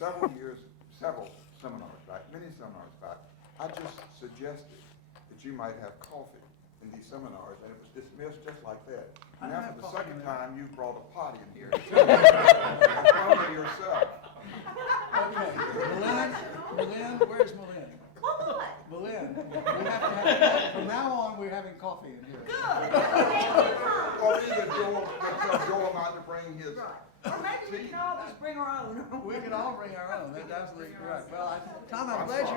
several seminars back, many seminars back, I just suggested that you might have coffee in these seminars, and it was dismissed just like that. And after the second time, you brought a pot in here. Only yourself. Okay, Malin, where's Malin? What? Malin, we have to have, from now on, we're having coffee in here. Or either Joel might to bring his. Right. Or maybe we can all just bring our own. We can all bring our own. That's absolutely correct. Well, Tom, I'm glad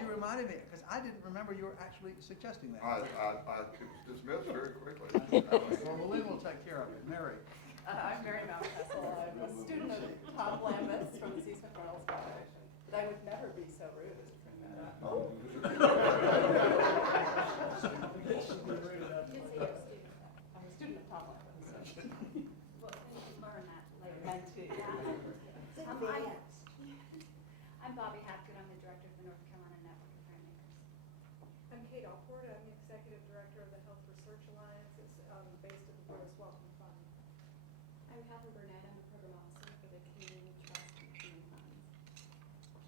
you reminded me, because I didn't remember you were actually suggesting that. I dismissed very quickly. Well, Malin will take care of it. Mary. I'm Mary Mountcastle. I'm a student of Tom Lambus from the C. Smith Reynolds Foundation. But I would never be so rude as to bring that up. Oh. You did say you're a student. I'm a student of Tom Lambus. So. Well, we can learn that later. Meant to. I'm Bobby Hapgood. I'm the director of the North Carolina Network of Grantmakers. I'm Kate Alport. I'm the executive director of the Health Research Alliance. It's based at the Boris Wellcome Fund. I'm Catherine Burnett. I'm the program officer for the Community Trust and Community Funds.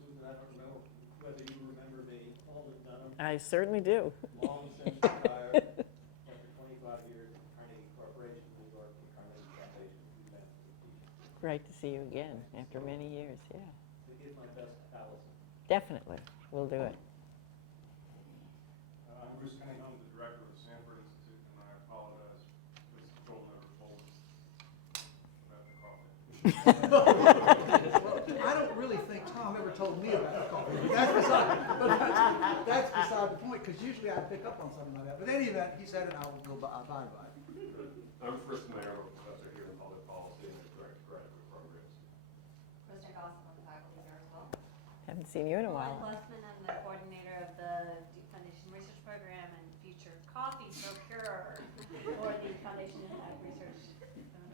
Susan, I don't know whether you remember me, Alden Dunham. I certainly do. Long since retired, after 25 years at Carnegie Corporation, New York, and Carnegie Foundation, Philanthropy. Great to see you again after many years, yeah. To give my best to Allison. Definitely, we'll do it. I'm Bruce Cunningham, the director of the Sanford Institute, and I apologize, Ms. Joel never told us about the coffee. Well, I don't really think Tom ever told me about the coffee. That's beside the point, because usually I pick up on something like that. But in any event, he said it, I will go abide by it. I'm Chris Mayer, a professor here in public policy and the director of graduate programs. Krista Gossett on the faculty here as well. Haven't seen you in a while. Lessman, I'm the coordinator of the Duke Foundation Research Program and future coffee procurer for the Foundation Impact Research.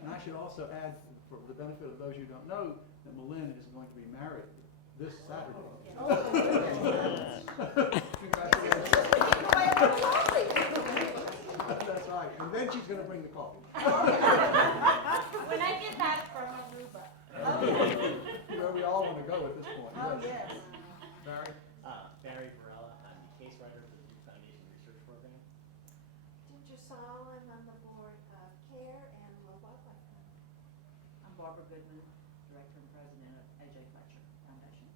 And I should also add, for the benefit of those who don't know, that Malin is going to be married this Saturday. Congratulations. That's right. And then she's going to bring the coffee. When I get back from Aruba. Where we all want to go at this point. Oh, yes. Barry? Barry Varela. I'm the case writer for the Duke Foundation Research Program. Ginger Saul, I'm on the board of CARE and World Wildlife Fund. I'm Barbara Goodman, director and president of A.J. Fletcher Foundation.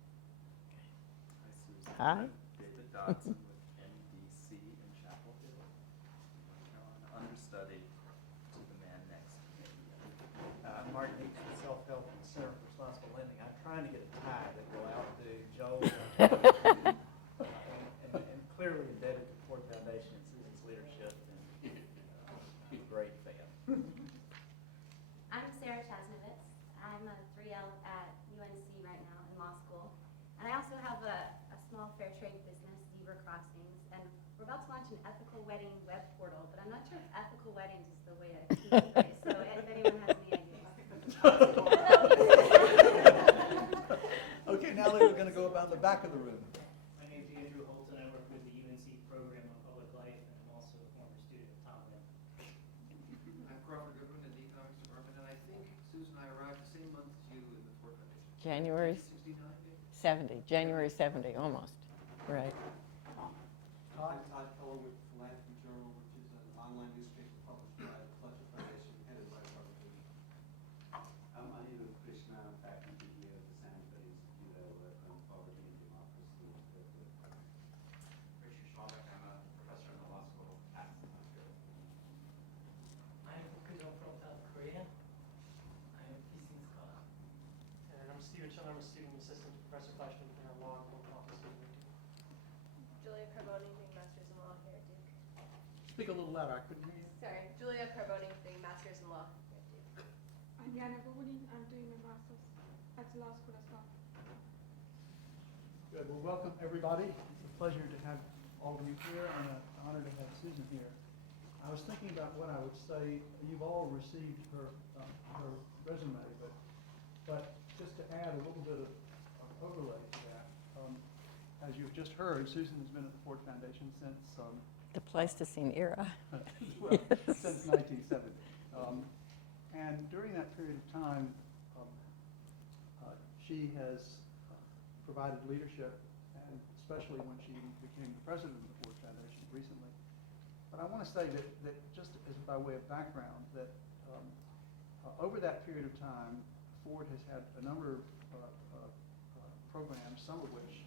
Hi, Susan. Hi. I'm David Dodson with NDC in Chapel Hill, North Carolina, understudy to the man next to me. Mark Meeks with Self-Help and Center for Responsible Lending. I'm trying to get a tie that go out to Joe and clearly indebted to Ford Foundation and Susan's leadership, and he's a great fan. I'm Sarah Chasnovitz. I'm a 3L at UNC right now in law school. And I also have a small fair trade business, Zebra Crossings. And we're about to launch an ethical wedding web portal, but I'm not sure if ethical weddings is the way to keep it right. So if anyone has any ideas. Okay, now we're going to go about the back of the room. My name is Andrew Holton. I work with the UNC program on public life, and I'm also a former student of Tom Lambus. I'm Crawford Goodwin in the economics department, and I think Susan and I arrived the same month as you in the Ford Foundation. January 70, January 70, almost. Right. I'm Todd Keller with Philanthropy Journal, which is an online newspaper published by the Fletcher Foundation, headed by Robert Lee. I'm Anirudh Krishna, faculty here at the Sanford Institute. I work on poverty and democracy. Richard Schwalbeck, I'm a professor in the law school at Stanford. I'm Kudo from South Korea. I'm a PC scholar. And I'm Steven Chen. I'm a student assistant professor freshman in our law and public office. Julia Carboni, doing Masters in Law here at Duke. Speak a little louder. I couldn't hear you. Sorry, Julia Carboni, doing Masters in Law here at Duke. I'm Yana Bobodin. I'm doing my master's at the law school as well. Good. Well, welcome everybody. It's a pleasure to have all of you here and an honor to have Susan here. I was thinking about what I would say. You've all received her resume, but just to add a little bit of overlay to that, as you've just heard, Susan has been at the Ford Foundation since The Pleistocene era. well, since 1970. And during that period of time, she has provided leadership, and especially when she became the president of the Ford Foundation recently. But I want to say that just as by way of background, that over that period of time, Ford has had a number of programs, some of which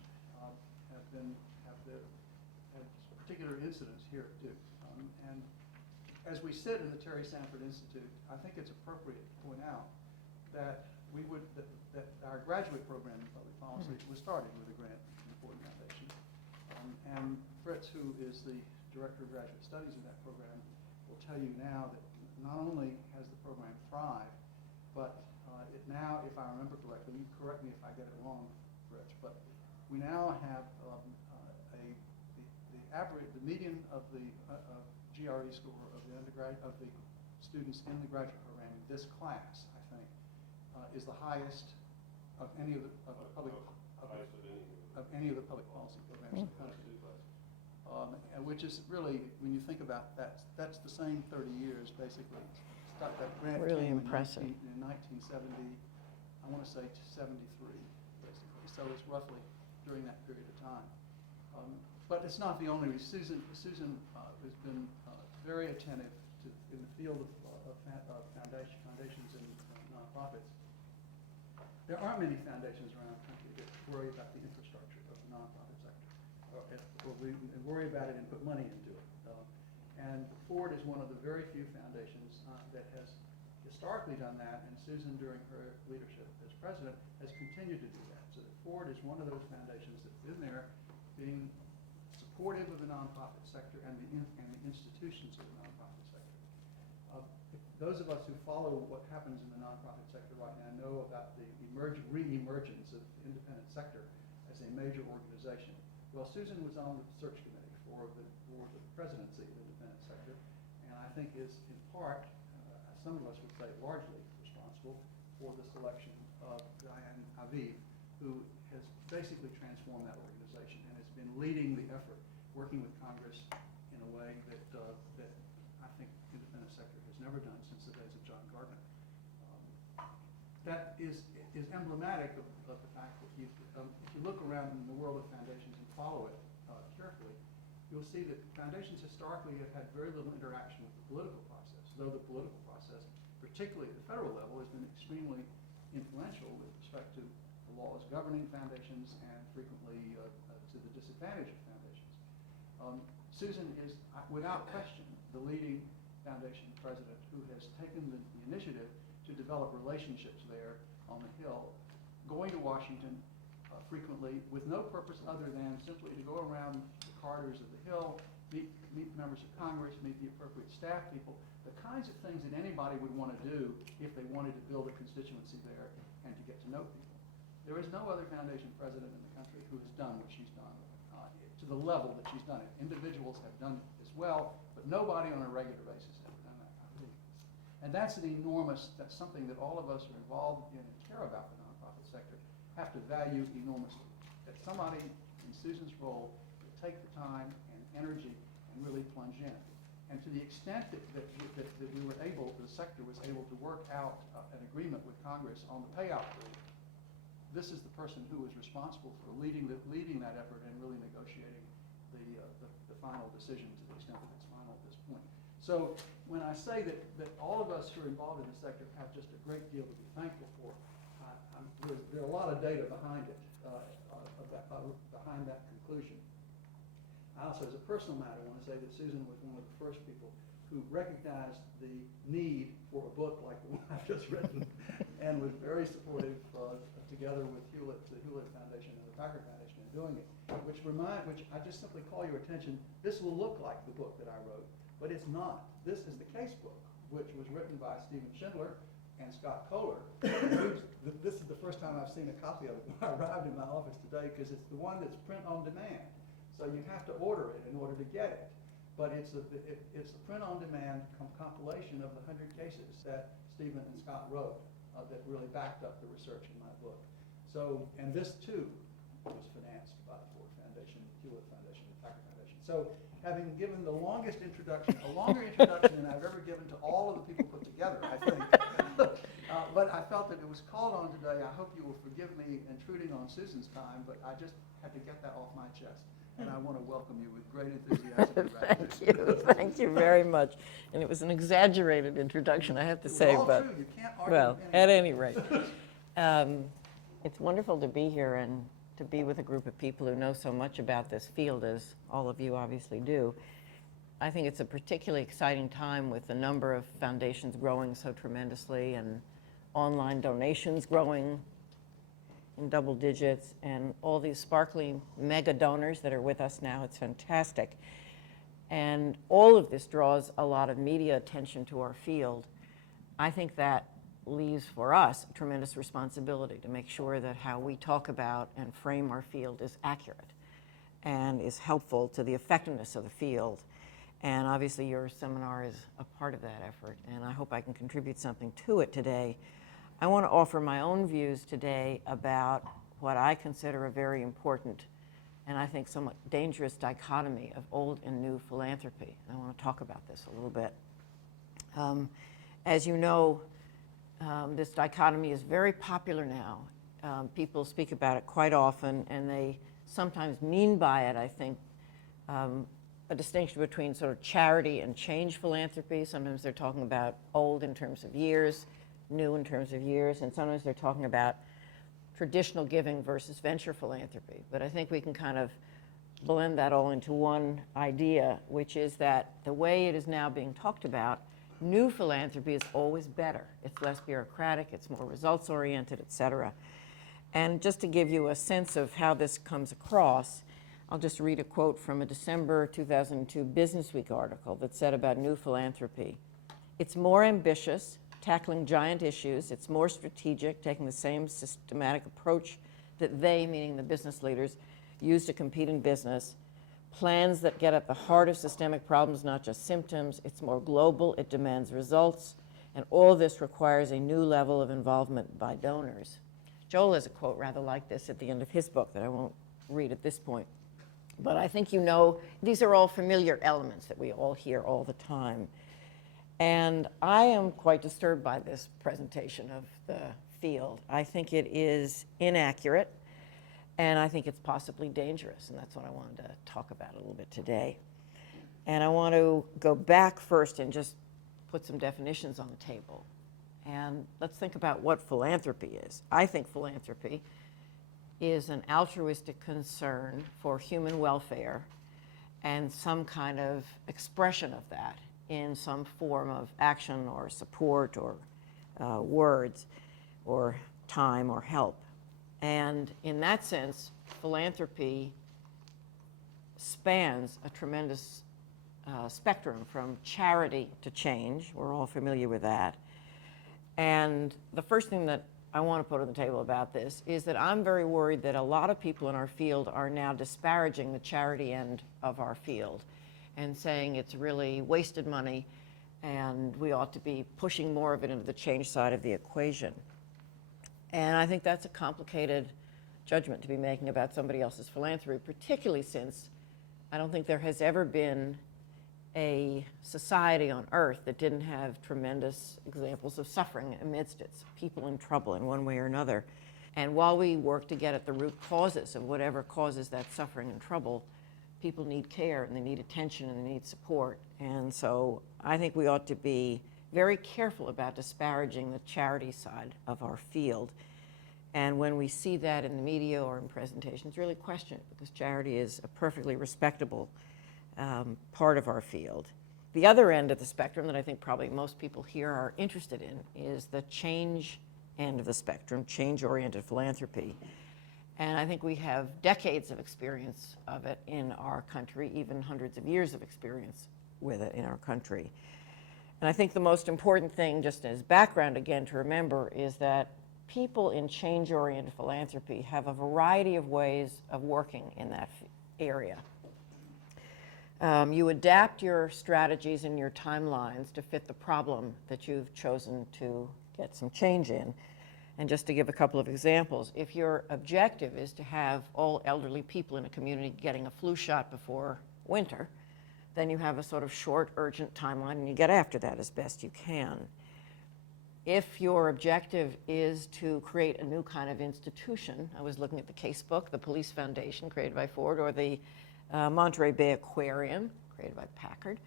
have had particular incidents here at Duke. And as we sit in the Terry Sanford Institute, I think it's appropriate to point out that that our graduate program in public policy was started with a grant from the Ford Foundation. And Fritz, who is the director of graduate studies in that program, will tell you now that not only has the program thrived, but it now, if I remember correctly, you correct me if I get it wrong, Fritz, but we now have the median of the GRE score of the students in the graduate program in this class, I think, is the highest of any of the public policy programs in the country. And which is really, when you think about that, that's the same 30 years basically. That grant Really came impressive. in 1970, I want to say 73, basically. So it's roughly during that period of time. But it's not the only reason. Susan has been very attentive to in the field of foundations and nonprofits. There aren't many foundations around the country that worry about the infrastructure of the nonprofit sector, or worry about it and put money into it. And Ford is one of the very few foundations that has historically done that, and Susan, during her leadership as president, has continued to do that. So that Ford is one of those foundations that's been there, being supportive of the nonprofit sector and the institutions of the nonprofit sector. Those of us who follow what happens in the nonprofit sector right now know about the re-emergence of the independent sector as a major organization. Well, Susan was on the search committee for the presidency of the independent sector, and I think is in part, some of us would say largely responsible for the selection of Diane Aviv, who has basically transformed that organization and has been leading the effort, working with Congress in a way that I think the independent sector has never done since the days of John Gardner. That is emblematic of the fact that if you look around in the world of foundations and follow it carefully, you'll see that foundations historically have had very little interaction with the political process, though the political process, particularly at the federal level, has been extremely influential with respect to the laws governing foundations and frequently to the disadvantage of foundations. Susan is, without question, the leading foundation president who has taken the initiative to develop relationships there on the Hill, going to Washington frequently with no purpose other than simply to go around the corridors of the Hill, meet members of Congress, meet the appropriate staff people, the kinds of things that anybody would want to do if they wanted to build a constituency there and to get to know people. There is no other foundation president in the country who has done what she's done to the level that she's done it. Individuals have done it as well, but nobody on a regular basis has ever done that kind of thing. And that's that's something that all of us who are involved in and care about the nonprofit sector have to value enormously. That somebody in Susan's role would take the time and energy and really plunge in. And to the extent that we were able, the sector was able to work out an agreement with Congress on the payout rule, this is the person who was responsible for leading that effort and really negotiating the final decision to the extent that it's final at this point. So when I say that all of us who are involved in the sector have just a great deal to be thankful for, there are a lot of data behind it, behind that conclusion. I also, as a personal matter, want to say that Susan was one of the first people who recognized the need for a book like the one I've just written and was very supportive together with the Hewlett Foundation and the Packard Foundation in doing it, which I just simply call your attention, this will look like the book that I wrote, but it's not. This is the case book, which was written by Stephen Schindler and Scott Kohler. This is the first time I've seen a copy of it when I arrived in my office today, because it's the one that's print on demand. So you have to order it in order to get it. But it's a print on demand compilation of the 100 cases that Stephen and Scott wrote that really backed up the research in my book. So, and this too was financed by the Ford Foundation, the Hewlett Foundation, the Packard Foundation. So, having given the longest introduction, a longer introduction than I've ever given to all of the people put together, I think, But I felt that it was called on today. I hope you will forgive me intruding on Susan's time, but I just had to get that off my chest. And I want to welcome you with great enthusiasm. Thank you very much. And it was an exaggerated introduction, I have to say, It was all but true. You can't argue well, with at any rate, it's wonderful to be here and to be with a group of people who know so much about this field, as all of you obviously do. I think it's a particularly exciting time with the number of foundations growing so tremendously and online donations growing in double digits, and all these sparkly mega donors that are with us now. It's fantastic. And all of this draws a lot of media attention to our field. I think that leaves for us a tremendous responsibility to make sure that how we talk about and frame our field is accurate and is helpful to the effectiveness of the field. And obviously your seminar is a part of that effort, and I hope I can contribute something to it today. I want to offer my own views today about what I consider a very important and I think somewhat dangerous dichotomy of old and new philanthropy. And I want to talk about this a little bit. As you know, this dichotomy is very popular now. People speak about it quite often, and they sometimes mean by it, I think, a distinction between sort of charity and change philanthropy. Sometimes they're talking about old in terms of years, new in terms of years, and sometimes they're talking about traditional giving versus venture philanthropy. But I think we can kind of blend that all into one idea, which is that the way it is now being talked about, new philanthropy is always better. It's less bureaucratic, it's more results-oriented, et cetera. And just to give you a sense of how this comes across, I'll just read a quote from a December 2002 Business Week article that said about new philanthropy. It's more ambitious, tackling giant issues. It's more strategic, taking the same systematic approach that they, meaning the business leaders, use to compete in business. Plans that get at the heart of systemic problems, not just symptoms. It's more global, it demands results, and all this requires a new level of involvement by donors. Joel has a quote rather like this at the end of his book that I won't read at this point. But I think you know, these are all familiar elements that we all hear all the time. And I am quite disturbed by this presentation of the field. I think it is inaccurate, and I think it's possibly dangerous, and that's what I wanted to talk about a little bit today. And I want to go back first and just put some definitions on the table. And let's think about what philanthropy is. I think philanthropy is an altruistic concern for human welfare and some kind of expression of that in some form of action or support or words or time or help. And in that sense, philanthropy spans a tremendous spectrum from charity to change. We're all familiar with that. And the first thing that I want to put on the table about this is that I'm very worried that a lot of people in our field are now disparaging the charity end of our field and saying it's really wasted money and we ought to be pushing more of it into the change side of the equation. And I think that's a complicated judgment to be making about somebody else's philanthropy, particularly since I don't think there has ever been a society on earth that didn't have tremendous examples of suffering amidst its people in trouble in one way or another. And while we work to get at the root causes of whatever causes that suffering and trouble, people need care and they need attention and they need support. And so I think we ought to be very careful about disparaging the charity side of our field. And when we see that in the media or in presentations, really question it, because charity is a perfectly respectable part of our field. The other end of the spectrum that I think probably most people here are interested in is the change end of the spectrum, change-oriented philanthropy. And I think we have decades of experience of it in our country, even hundreds of years of experience with it in our country. And I think the most important thing, just as background again to remember, is that people in change-oriented philanthropy have a variety of ways of working in that area. You adapt your strategies and your timelines to fit the problem that you've chosen to get some change in. And just to give a couple of examples, if your objective is to have all elderly people in a community getting a flu shot before winter, then you have a sort of short, urgent timeline and you get after that as best you can. If your objective is to create a new kind of institution, I was looking at the casebook, the Police Foundation created by Ford, or the Monterey Bay Aquarium created by Packard,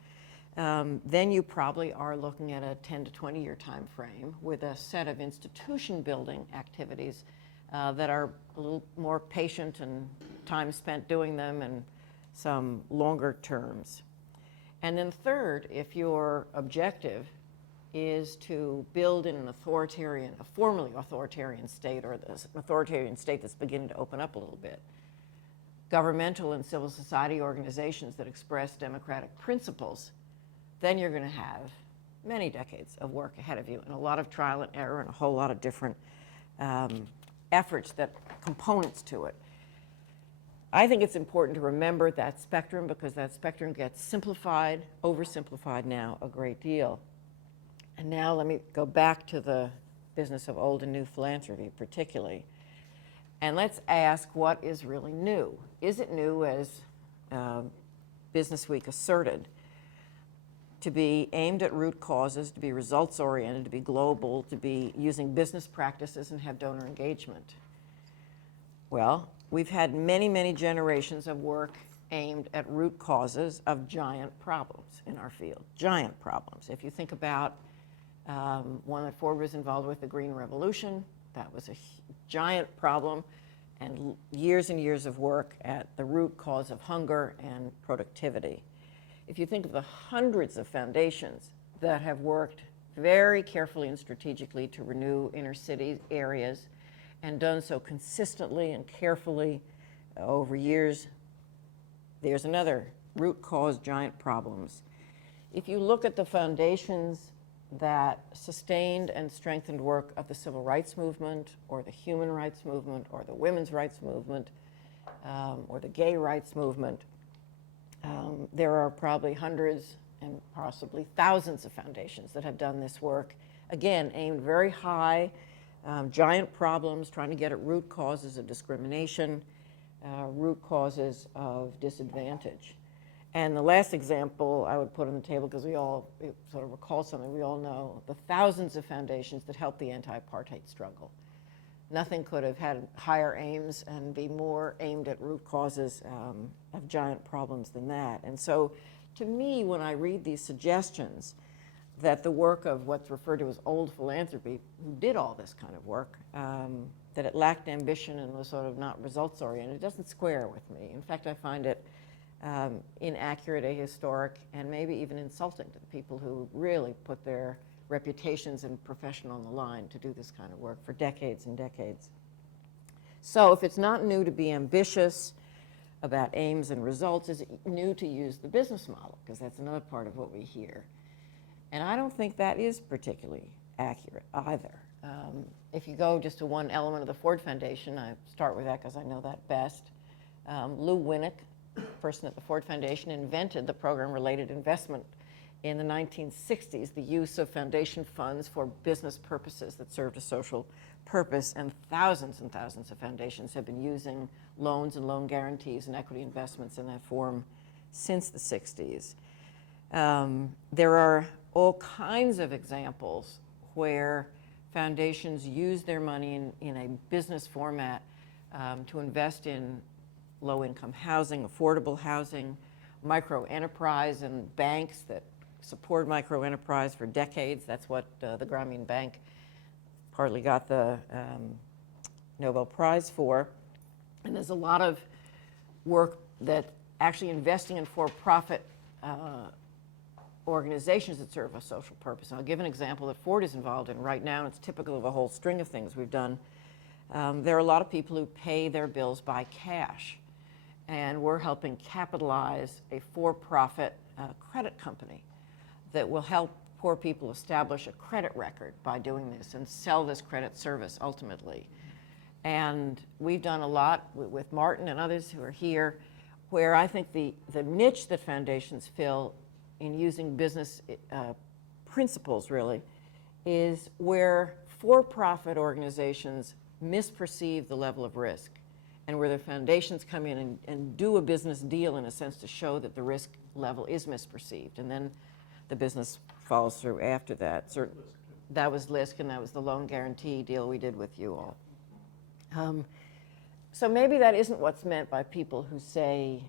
then you probably are looking at a 10 to 20 year time frame with a set of institution building activities that are a little more patient and time spent doing them and some longer terms. And then third, if your objective is to build in an authoritarian, a formally authoritarian state, or an authoritarian state that's beginning to open up a little bit, governmental and civil society organizations that express democratic principles, then you're going to have many decades of work ahead of you and a lot of trial and error and a whole lot of different efforts, that components to it. I think it's important to remember that spectrum, because that spectrum gets simplified, oversimplified now a great deal. And now let me go back to the business of old and new philanthropy particularly. And let's ask, what is really new? Is it new, as Business Week asserted, to be aimed at root causes, to be results oriented, to be global, to be using business practices and have donor engagement? Well, we've had many, many generations of work aimed at root causes of giant problems in our field, giant problems. If you think about one that Ford was involved with, the Green Revolution, that was a giant problem, and years of work at the root cause of hunger and productivity. If you think of the hundreds of foundations that have worked very carefully and strategically to renew inner city areas, and done so consistently and carefully over years, there's another root cause, giant problems. If you look at the foundations that sustained and strengthened work of the civil rights movement, or the human rights movement, or the women's rights movement, or the gay rights movement, there are probably hundreds and possibly thousands of foundations that have done this work, again, aimed very high, giant problems, trying to get at root causes of discrimination, root causes of disadvantage. And the last example I would put on the table, because we all sort of recall something we all know, the thousands of foundations that helped the anti-apartheid struggle. Nothing could have had higher aims and be more aimed at root causes of giant problems than that. And so to me, when I read these suggestions that the work of what's referred to as old philanthropy, who did all this kind of work, that it lacked ambition and was sort of not results-oriented, it doesn't square with me. In fact, I find it inaccurate, ahistoric, and maybe even insulting to the people who really put their reputations and profession on the line to do this kind of work for decades and decades. So if it's not new to be ambitious about aims and results, is it new to use the business model? Because that's another part of what we hear. And I don't think that is particularly accurate either. If you go just to one element of the Ford Foundation, I start with that because I know that best. Lou Winnick, person at the Ford Foundation, invented the program-related investment in the 1960s, the use of foundation funds for business purposes that served a social purpose, and thousands of foundations have been using loans and loan guarantees and equity investments in that form since the 60s. There are all kinds of examples where foundations use their money in a business format to invest in low-income housing, affordable housing, micro-enterprise, and banks that support micro-enterprise for decades. That's what the Grameen Bank partly got the Nobel Prize for. And there's a lot of work that actually investing in for-profit organizations that serve a social purpose. And I'll give an example that Ford is involved in right now, and it's typical of a whole string of things we've done. There are a lot of people who pay their bills by cash, and we're helping capitalize a for-profit credit company that will help poor people establish a credit record by doing this and sell this credit service ultimately. And we've done a lot with Martin and others who are here, where I think the niche that foundations fill in using business principles really is where for-profit organizations misperceive the level of risk, and where the foundations come in and do a business deal in a sense to show that the risk level is misperceived, and then the business follows through after that. That was LISC, and that was the loan guarantee deal we did with you all. So maybe that isn't what's meant by people who say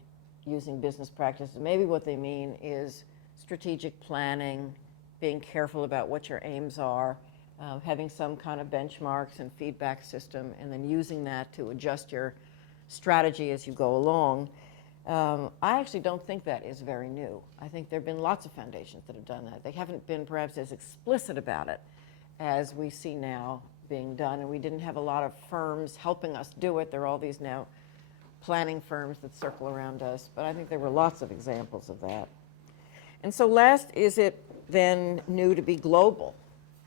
using business practices. Maybe what they mean is strategic planning, being careful about what your aims are, having some kind of benchmarks and feedback system, and then using that to adjust your strategy as you go along. I actually don't think that is very new. I think there have been lots of foundations that have done that. They haven't been perhaps as explicit about it as we see now being done, and we didn't have a lot of firms helping us do it. There are all these now planning firms that circle around us, but I think there were lots of examples of that. And so last, is it then new to be global?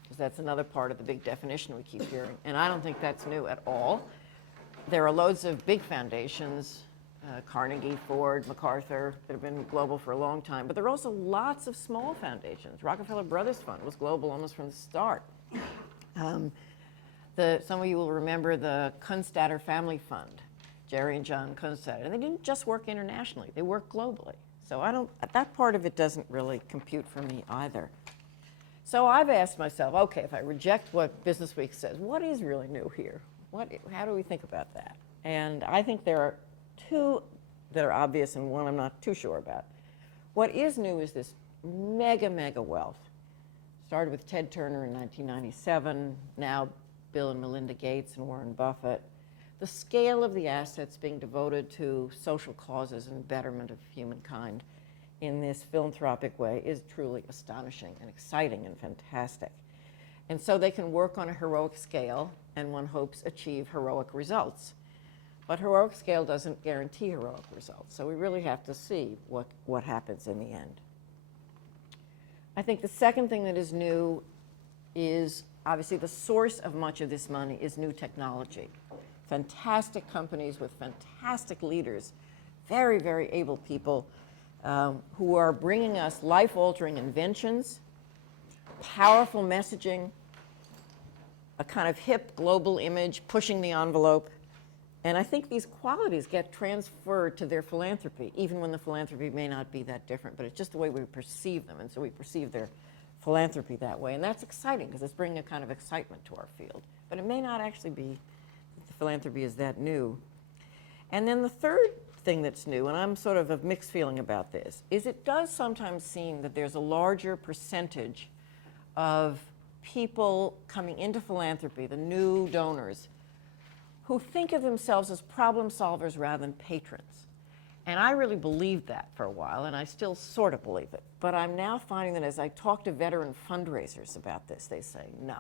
Because that's another part of the big definition we keep hearing, and I don't think that's new at all. There are loads of big foundations, Carnegie, Ford, MacArthur, that have been global for a long time, but there are also lots of small foundations. Rockefeller Brothers Fund was global almost from the start. Some of you will remember the Kunstadter Family Fund, Jerry and John Kunstadter, and they didn't just work internationally, they worked globally. So that part of it doesn't really compute for me either. So I've asked myself, okay, if I reject what Business Week says, what is really new here? How do we think about that? And I think there are two that are obvious and one I'm not too sure about. What is new is this mega wealth. Started with Ted Turner in 1997, now Bill and Melinda Gates and Warren Buffett. The scale of the assets being devoted to social causes and betterment of humankind in this philanthropic way is truly astonishing and exciting and fantastic. And so they can work on a heroic scale and one hopes achieve heroic results. But heroic scale doesn't guarantee heroic results, so we really have to see what happens in the end. I think the second thing that is new is obviously the source of much of this money is new technology. Fantastic companies with fantastic leaders, very able people who are bringing us life-altering inventions, powerful messaging, a kind of hip global image, pushing the envelope. And I think these qualities get transferred to their philanthropy, even when the philanthropy may not be that different, but it's just the way we perceive them, and so we perceive their philanthropy that way. And that's exciting, because it's bringing a kind of excitement to our field. But it may not actually be that the philanthropy is that new. And then the third thing that's new, and I'm sort of a mixed feeling about this, is it does sometimes seem that there's a larger percentage of people coming into philanthropy, the new donors, who think of themselves as problem solvers rather than patrons. And I really believed that for a while, and I still sort of believe it. But I'm now finding that as I talk to veteran fundraisers about this, they say no.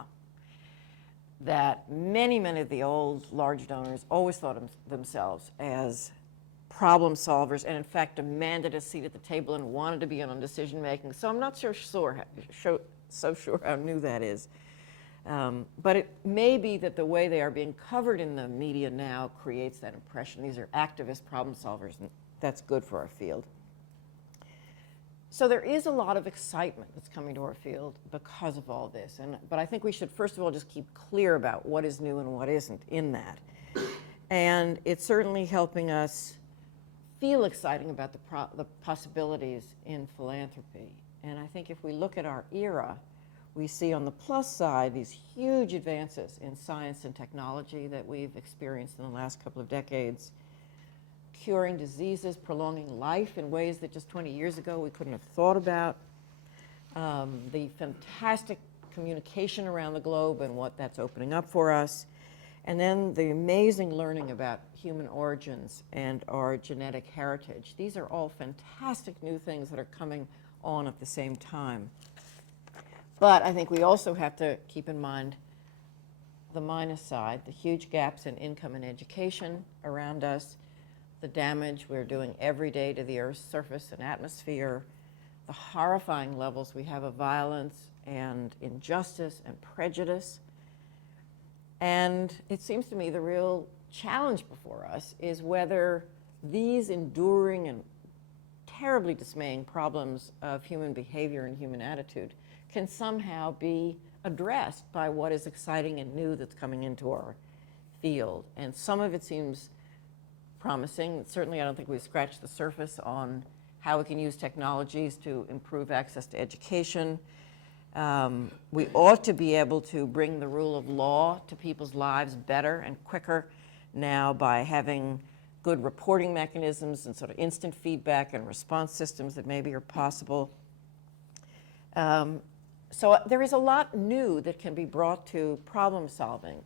That many of the old large donors always thought of themselves as problem solvers, and in fact demanded a seat at the table and wanted to be in on decision making. So I'm not so sure how new that is. But it may be that the way they are being covered in the media now creates that impression. These are activist problem solvers, and that's good for our field. So there is a lot of excitement that's coming to our field because of all this. But I think we should first of all just keep clear about what is new and what isn't in that. And it's certainly helping us feel exciting about the possibilities in philanthropy. And I think if we look at our era, we see on the plus side these huge advances in science and technology that we've experienced in the last couple of decades, curing diseases, prolonging life in ways that just 20 years ago we couldn't have thought about, the fantastic communication around the globe and what that's opening up for us, and then the amazing learning about human origins and our genetic heritage. These are all fantastic new things that are coming on at the same time. But I think we also have to keep in mind the minus side, the huge gaps in income and education around us, the damage we're doing every day to the Earth's surface and atmosphere, the horrifying levels we have of violence and injustice and prejudice. And it seems to me the real challenge before us is whether these enduring and terribly dismaying problems of human behavior and human attitude can somehow be addressed by what is exciting and new that's coming into our field. And some of it seems promising. Certainly I don't think we've scratched the surface on how we can use technologies to improve access to education. We ought to be able to bring the rule of law to people's lives better and quicker now by having good reporting mechanisms and sort of instant feedback and response systems that maybe are possible. So there is a lot new that can be brought to problem solving.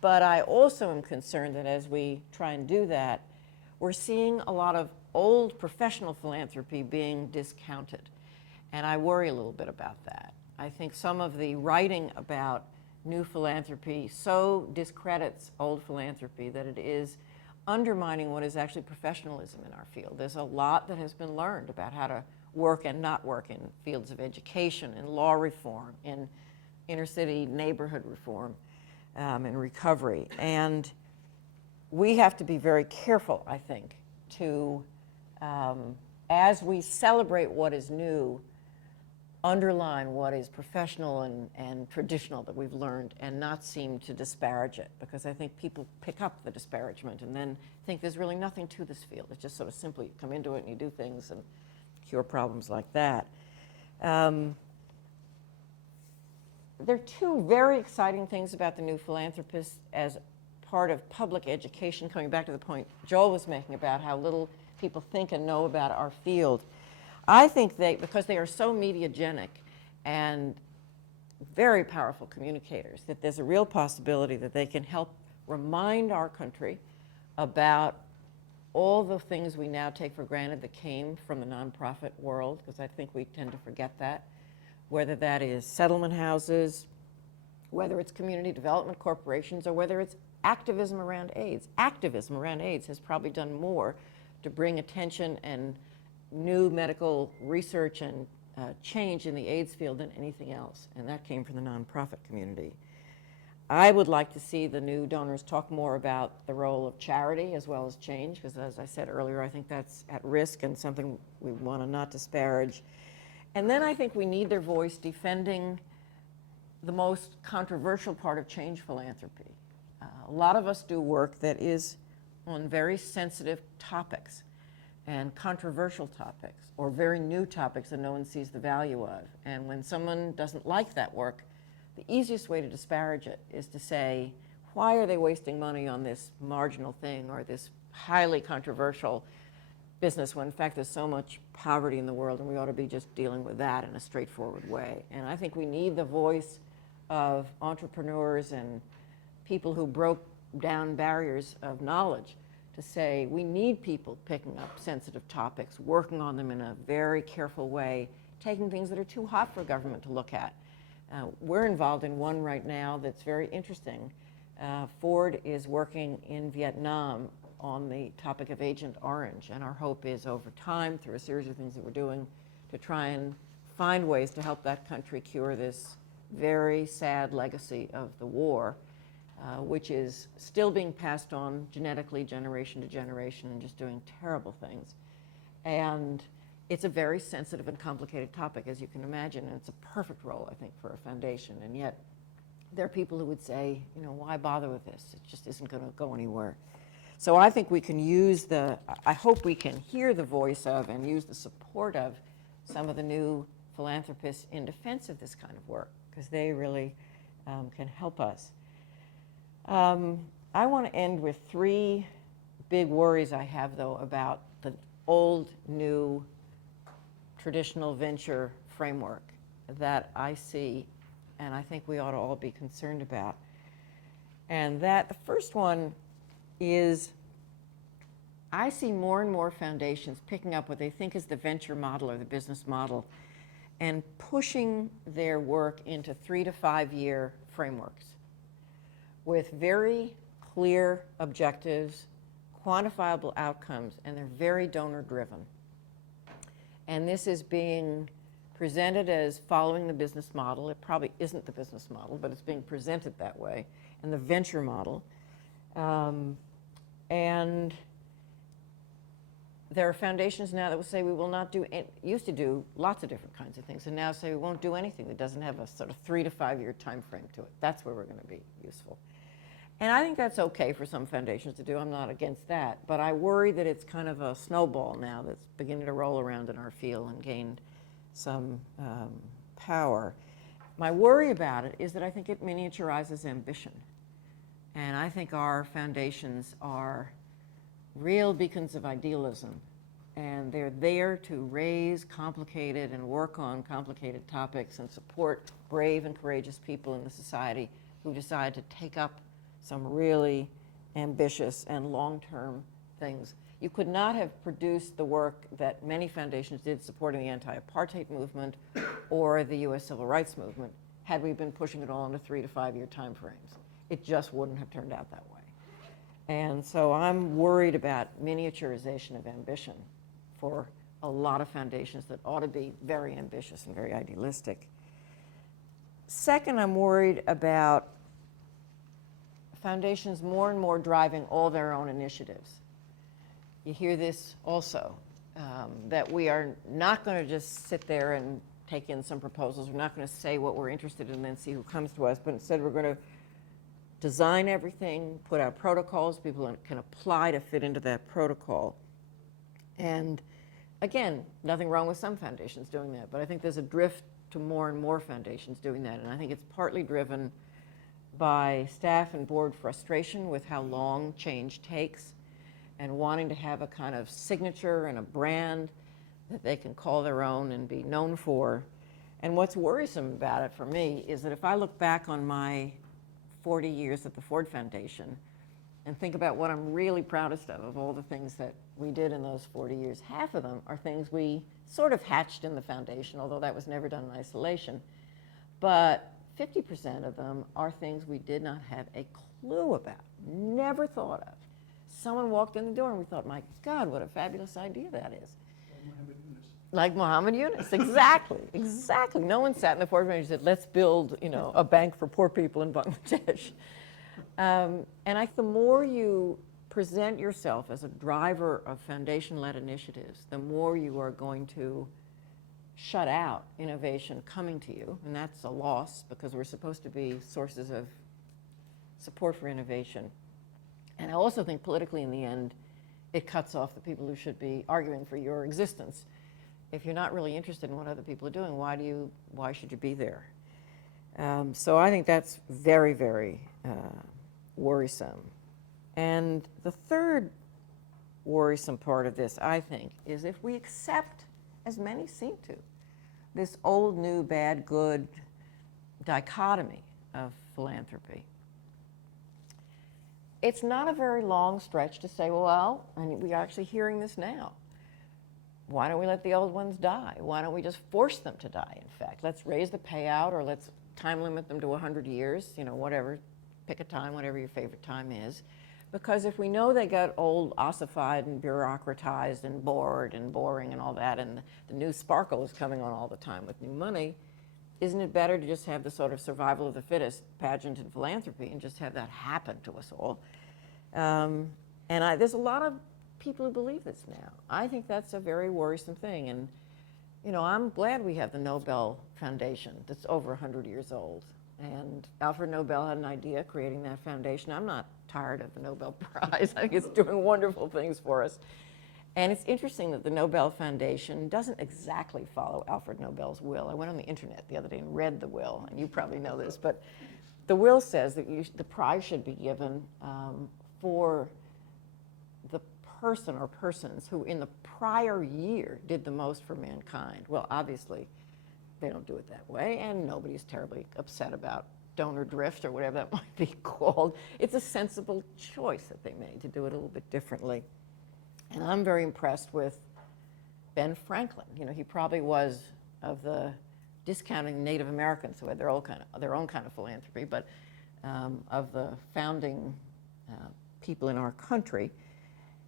But I also am concerned that as we try and do that, we're seeing a lot of old professional philanthropy being discounted. And I worry a little bit about that. I think some of the writing about new philanthropy so discredits old philanthropy that it is undermining what is actually professionalism in our field. There's a lot that has been learned about how to work and not work in fields of education, in law reform, in inner city neighborhood reform, and recovery. And we have to be very careful, I think, to, as we celebrate what is new, underline what is professional and traditional that we've learned and not seem to disparage it, because I think people pick up the disparagement and then think there's really nothing to this field. It's just sort of simply you come into it and you do things and cure problems like that. There are two very exciting things about the new philanthropists as part of public education, coming back to the point Joel was making about how little people think and know about our field. I think because they are so mediagenic and very powerful communicators, that there's a real possibility that they can help remind our country about all the things we now take for granted that came from the nonprofit world, because I think we tend to forget that, whether that is settlement houses, whether it's community development corporations, or whether it's activism around AIDS. Activism around AIDS has probably done more to bring attention and new medical research and change in the AIDS field than anything else, and that came from the nonprofit community. I would like to see the new donors talk more about the role of charity as well as change, because as I said earlier, I think that's at risk and something we want to not disparage. And then I think we need their voice defending the most controversial part of change philanthropy. A lot of us do work that is on very sensitive topics and controversial topics, or very new topics that no one sees the value of. And when someone doesn't like that work, the easiest way to disparage it is to say, why are they wasting money on this marginal thing or this highly controversial business when in fact there's so much poverty in the world and we ought to be just dealing with that in a straightforward way. And I think we need the voice of entrepreneurs and people who broke down barriers of knowledge to say we need people picking up sensitive topics, working on them in a very careful way, taking things that are too hot for government to look at. We're involved in one right now that's very interesting. Ford is working in Vietnam on the topic of Agent Orange, and our hope is over time, through a series of things that we're doing, to try and find ways to help that country cure this very sad legacy of the war, which is still being passed on genetically generation to generation and just doing terrible things. And it's a very sensitive and complicated topic, as you can imagine, and it's a perfect role, I think, for a foundation. And yet, there are people who would say, you know, why bother with this? It just isn't going to go anywhere. So I think we can use I hope we can hear the voice of and use the support of some of the new philanthropists in defense of this kind of work, because they really can help us. I want to end with three big worries I have, though, about the old, new, traditional venture framework that I see and I think we ought to all be concerned about. And the first one is I see more and more foundations picking up what they think is the venture model or the business model and pushing their work into 3 to 5 year frameworks with very clear objectives, quantifiable outcomes, and they're very donor driven. And this is being presented as following the business model. It probably isn't the business model, but it's being presented that way, and the venture model. And there are foundations now that will say we will not do, used to do lots of different kinds of things, and now say we won't do anything that doesn't have a sort of 3 to 5 year time frame to it. That's where we're going to be useful. And I think that's okay for some foundations to do. I'm not against that. But I worry that it's kind of a snowball now that's beginning to roll around in our field and gain some power. My worry about it is that I think it miniaturizes ambition. And I think our foundations are real beacons of idealism. And they're there to raise complicated and work on complicated topics and support brave and courageous people in the society who decide to take up some really ambitious and long-term things. You could not have produced the work that many foundations did supporting the anti-apartheid movement or the US Civil Rights movement had we been pushing it all into 3 to 5 year time frames. It just wouldn't have turned out that way. And so I'm worried about miniaturization of ambition for a lot of foundations that ought to be very ambitious and very idealistic. Second, I'm worried about foundations more and more driving all their own initiatives. You hear this also, that we are not going to just sit there and take in some proposals. We're not going to say what we're interested in and then see who comes to us, but instead we're going to design everything, put out protocols, people can apply to fit into that protocol. And again, nothing wrong with some foundations doing that, but I think there's a drift to more and more foundations doing that, and I think it's partly driven by staff and board frustration with how long change takes and wanting to have a kind of signature and a brand that they can call their own and be known for. And what's worrisome about it for me is that if I look back on my 40 years at the Ford Foundation and think about what I'm really proudest of all the things that we did in those 40 years, half of them are things we sort of hatched in the foundation, although that was never done in isolation. But 50% of them are things we did not have a clue about, never thought of. Someone walked in the door and we thought, my God, what a fabulous idea that is. Like Muhammad Yunus, exactly, exactly. No one sat in the Ford Foundation and said, let's build, a bank for poor people in Bangladesh. And the more you present yourself as a driver of foundation-led initiatives, the more you are going to shut out innovation coming to you, and that's a loss because we're supposed to be sources of support for innovation. And I also think politically in the end, it cuts off the people who should be arguing for your existence. If you're not really interested in what other people are doing, why should you be there? So I think that's very, very worrisome. And the third worrisome part of this, I think, is if we accept, as many seem to, this old, new, bad, good dichotomy of philanthropy. It's not a very long stretch to say, well, and we're actually hearing this now. Why don't we let the old ones die? Why don't we just force them to die, in fact? Let's raise the payout or let's time limit them to 100 years, whatever, pick a time, whatever your favorite time is. Because if we know they got old, ossified, and bureaucratized, and bored, and boring, and all that, and the new sparkle is coming on all the time with new money, isn't it better to just have the sort of survival of the fittest pageant in philanthropy and just have that happen to us all? There's a lot of people who believe this now. I think that's a very worrisome thing. And, I'm glad we have the Nobel Foundation that's over 100 years old. And Alfred Nobel had an idea creating that foundation. I'm not tired of the Nobel Prize. I think it's doing wonderful things for us. And it's interesting that the Nobel Foundation doesn't exactly follow Alfred Nobel's will. I went on the internet the other day and read the will, and you probably know this, but the will says that the prize should be given for the person or persons who in the prior year did the most for mankind. Well, obviously, they don't do it that way, and nobody's terribly upset about donor drift or whatever that might be called. It's a sensible choice that they made to do it a little bit differently. And I'm very impressed with Ben Franklin. He probably was of the discounting Native Americans who had their own kind of philanthropy, but of the founding people in our country,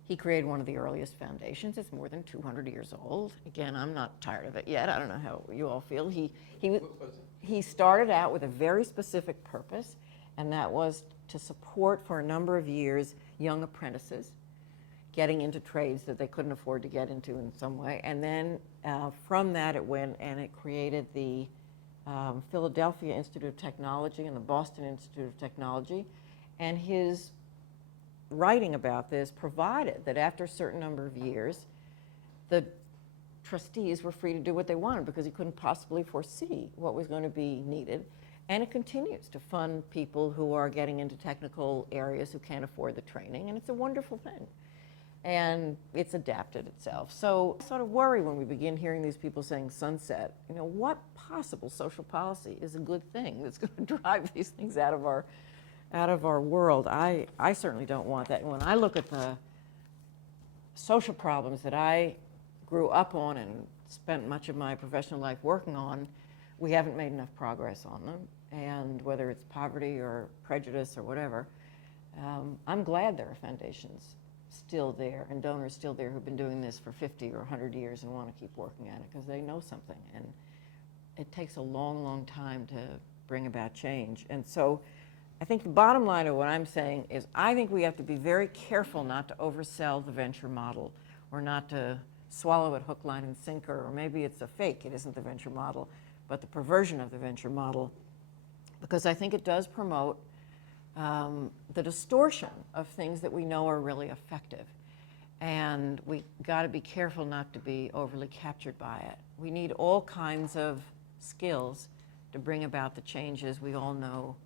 he created one of the earliest foundations. It's more than 200 years old. Again, I'm not tired of it yet. I don't know how you all feel. He started out with a very specific purpose, and that was to support for a number of years young apprentices getting into trades that they couldn't afford to get into in some way. And then from that it went and it created the Philadelphia Institute of Technology and the Boston Institute of Technology. And his writing about this provided that after a certain number of years, the trustees were free to do what they wanted because he couldn't possibly foresee what was going to be needed. And it continues to fund people who are getting into technical areas who can't afford the training, and it's a wonderful thing. And it's adapted itself. So I sort of worry when we begin hearing these people saying sunset. You know, what possible social policy is a good thing that's going to drive these things out of our world? I certainly don't want that. And when I look at the social problems that I grew up on and spent much of my professional life working on, we haven't made enough progress on them. And whether it's poverty or prejudice or whatever, I'm glad there are foundations still there and donors still there who've been doing this for 50 or 100 years and want to keep working at it because they know something. And it takes a long, long time to bring about change. And so I think the bottom line of what I'm saying is I think we have to be very careful not to oversell the venture model or not to swallow it hook, line, and sinker, or maybe it's a fake, it isn't the venture model, but the perversion of the venture model, because I think it does promote the distortion of things that we know are really effective. And we got to be careful not to be overly captured by it. We need all kinds of skills to bring about the changes we all know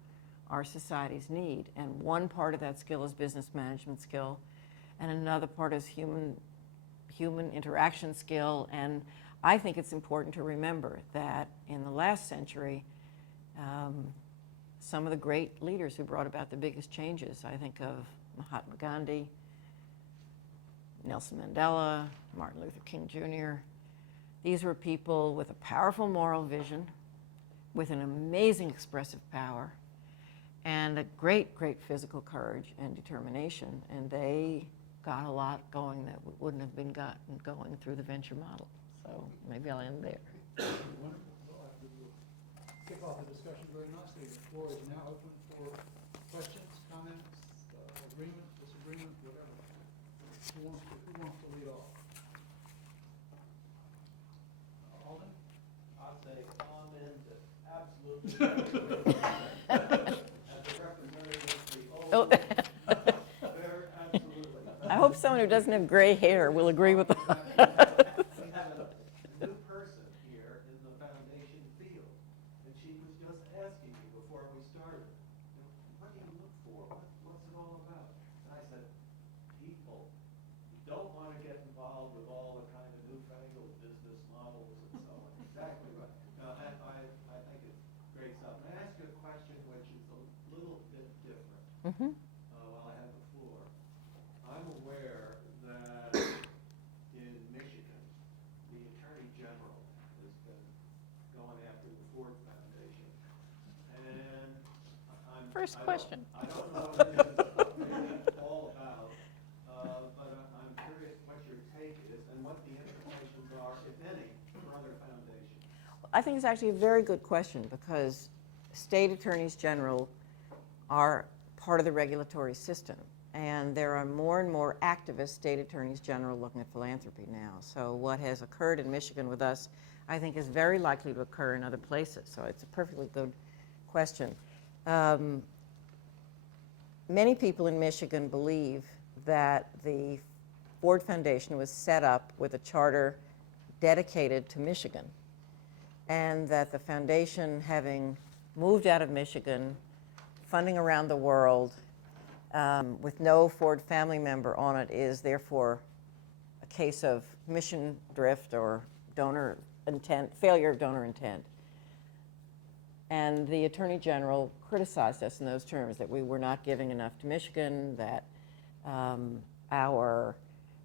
our societies need. And one part of that skill is business management skill, and another part is human interaction skill. And I think it's important to remember that in the last century, some of the great leaders who brought about the biggest changes, I think of Mahatma Gandhi, Nelson Mandela, Martin Luther King Jr. These were people with a powerful moral vision, with an amazing expressive power, and a great, great physical courage and determination. And they got a lot going that wouldn't have been gotten going through the venture model. So maybe I'll end there. Kick off the discussion very nicely. The floor is now open for questions, comments, agreement, disagreement, whatever. Who wants to lead off? Alden? I'll say comment, absolutely. As a representative of the old, very absolutely. I hope someone who doesn't have gray hair will agree with that. We have a new person here in the foundation field, and she was just asking me before we started, what do you look for? What's it all about? And I said, people. You don't want to get involved with all the kind of newfangled business models and so on. Exactly right. No, I think it's great stuff. And I ask you a question which is a little bit different. Mm-hmm. While I have the floor. I'm aware that in Michigan, the Attorney General has been going after the Ford Foundation. And First question. I don't know what it's all about, but I'm curious what your take is and what the implications are, if any, for other foundations. I think it's actually a very good question because state attorneys general are part of the regulatory system. And there are more and more activist state attorneys general looking at philanthropy now. So what has occurred in Michigan with us, I think, is very likely to occur in other places. So it's a perfectly good question. Many people in Michigan believe that the Ford Foundation was set up with a charter dedicated to Michigan, and that the foundation, having moved out of Michigan, funding around the world, with no Ford family member on it, is therefore a case of mission drift or donor intent, failure of donor intent. And the Attorney General criticized us in those terms, that we were not giving enough to Michigan, that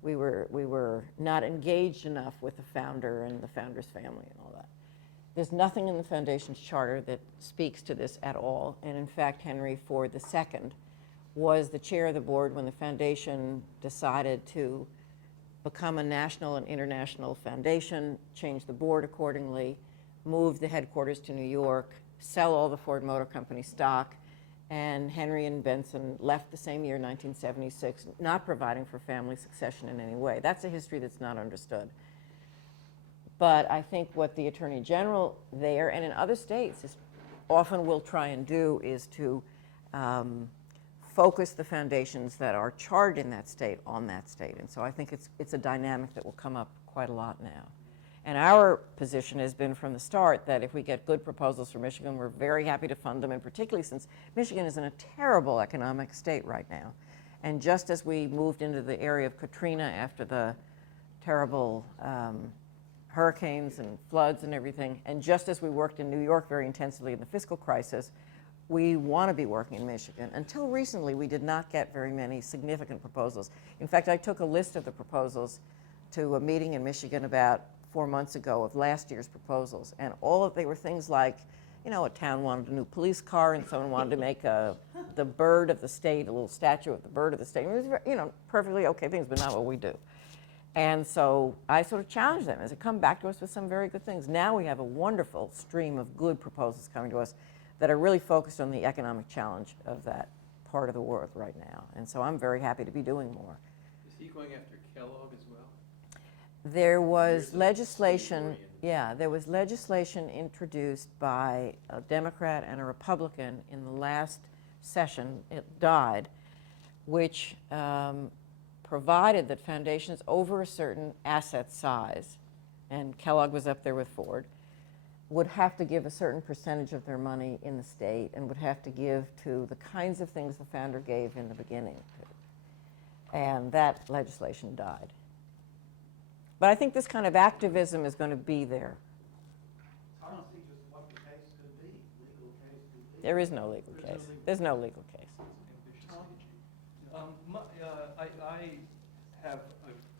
we were not engaged enough with the founder and the founder's family and all that. There's nothing in the foundation's charter that speaks to this at all. And in fact, Henry Ford II was the chair of the board when the foundation decided to become a national and international foundation, change the board accordingly, move the headquarters to New York, sell all the Ford Motor Company stock, and Henry and Benson left the same year, 1976, not providing for family succession in any way. That's a history that's not understood. But I think what the Attorney General there and in other states often will try and do is to focus the foundations that are charged in that state on that state. And so I think it's a dynamic that will come up quite a lot now. And our position has been from the start that if we get good proposals from Michigan, we're very happy to fund them, and particularly since Michigan is in a terrible economic state right now. And just as we moved into the area of Katrina after the terrible hurricanes and floods and everything, and just as we worked in New York very intensively in the fiscal crisis, we want to be working in Michigan. Until recently, we did not get very many significant proposals. In fact, I took a list of the proposals to a meeting in Michigan about 4 months ago of last year's proposals, and they were things like, you know, a town wanted a new police car, and someone wanted to make the bird of the state, a little statue of the bird of the state. It was, you know, perfectly okay things, but not what we do. And so I sort of challenged them as they come back to us with some very good things. Now we have a wonderful stream of good proposals coming to us that are really focused on the economic challenge of that part of the world right now. And so I'm very happy to be doing more. Is he going after Kellogg as well? There was legislation, there was legislation introduced by a Democrat and a Republican in the last session, it died, which provided that foundations over a certain asset size, and Kellogg was up there with Ford, would have to give a certain percentage of their money in the state and would have to give to the kinds of things the founder gave in the beginning. And that legislation died. But I think this kind of activism is going to be there. I don't see just what the case could be, legal case could be. There is no legal case. There's no legal case. I have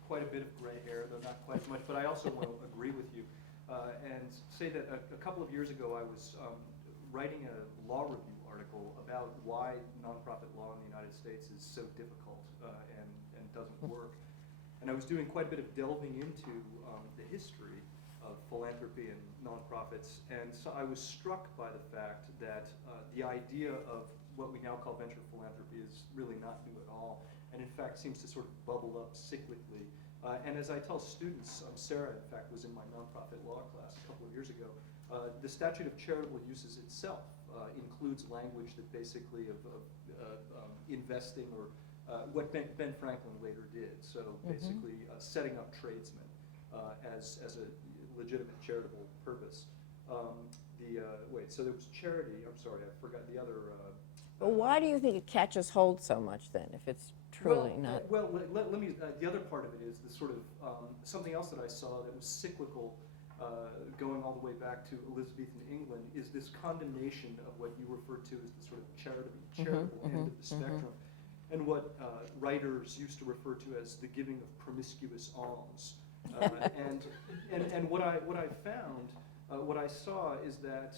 quite a bit of gray hair, though not quite as much, but I also want to agree with you and say that a couple of years ago I was writing a law review article about why nonprofit law in the United States is so difficult and doesn't work. And I was doing quite a bit of delving into the history of philanthropy and nonprofits, and so I was struck by the fact that the idea of what we now call venture philanthropy is really not new at all, and in fact seems to sort of bubble up cyclically. And as I tell students, Sarah in fact was in my nonprofit law class a couple of years ago, the statute of charitable uses itself includes language that basically of investing or what Ben Franklin later did. So basically setting up tradesmen as a legitimate charitable purpose. So there was charity, I'm sorry, I forgot the other. But why do you think it catches hold so much then, if it's truly not? Well, let me, the other part of it is the sort of, something else that I saw that was cyclical going all the way back to Elizabethan England is this condemnation of what you referred to as the sort of charitable end of the spectrum. And what writers used to refer to as the giving of promiscuous alms. And what I found, what I saw is that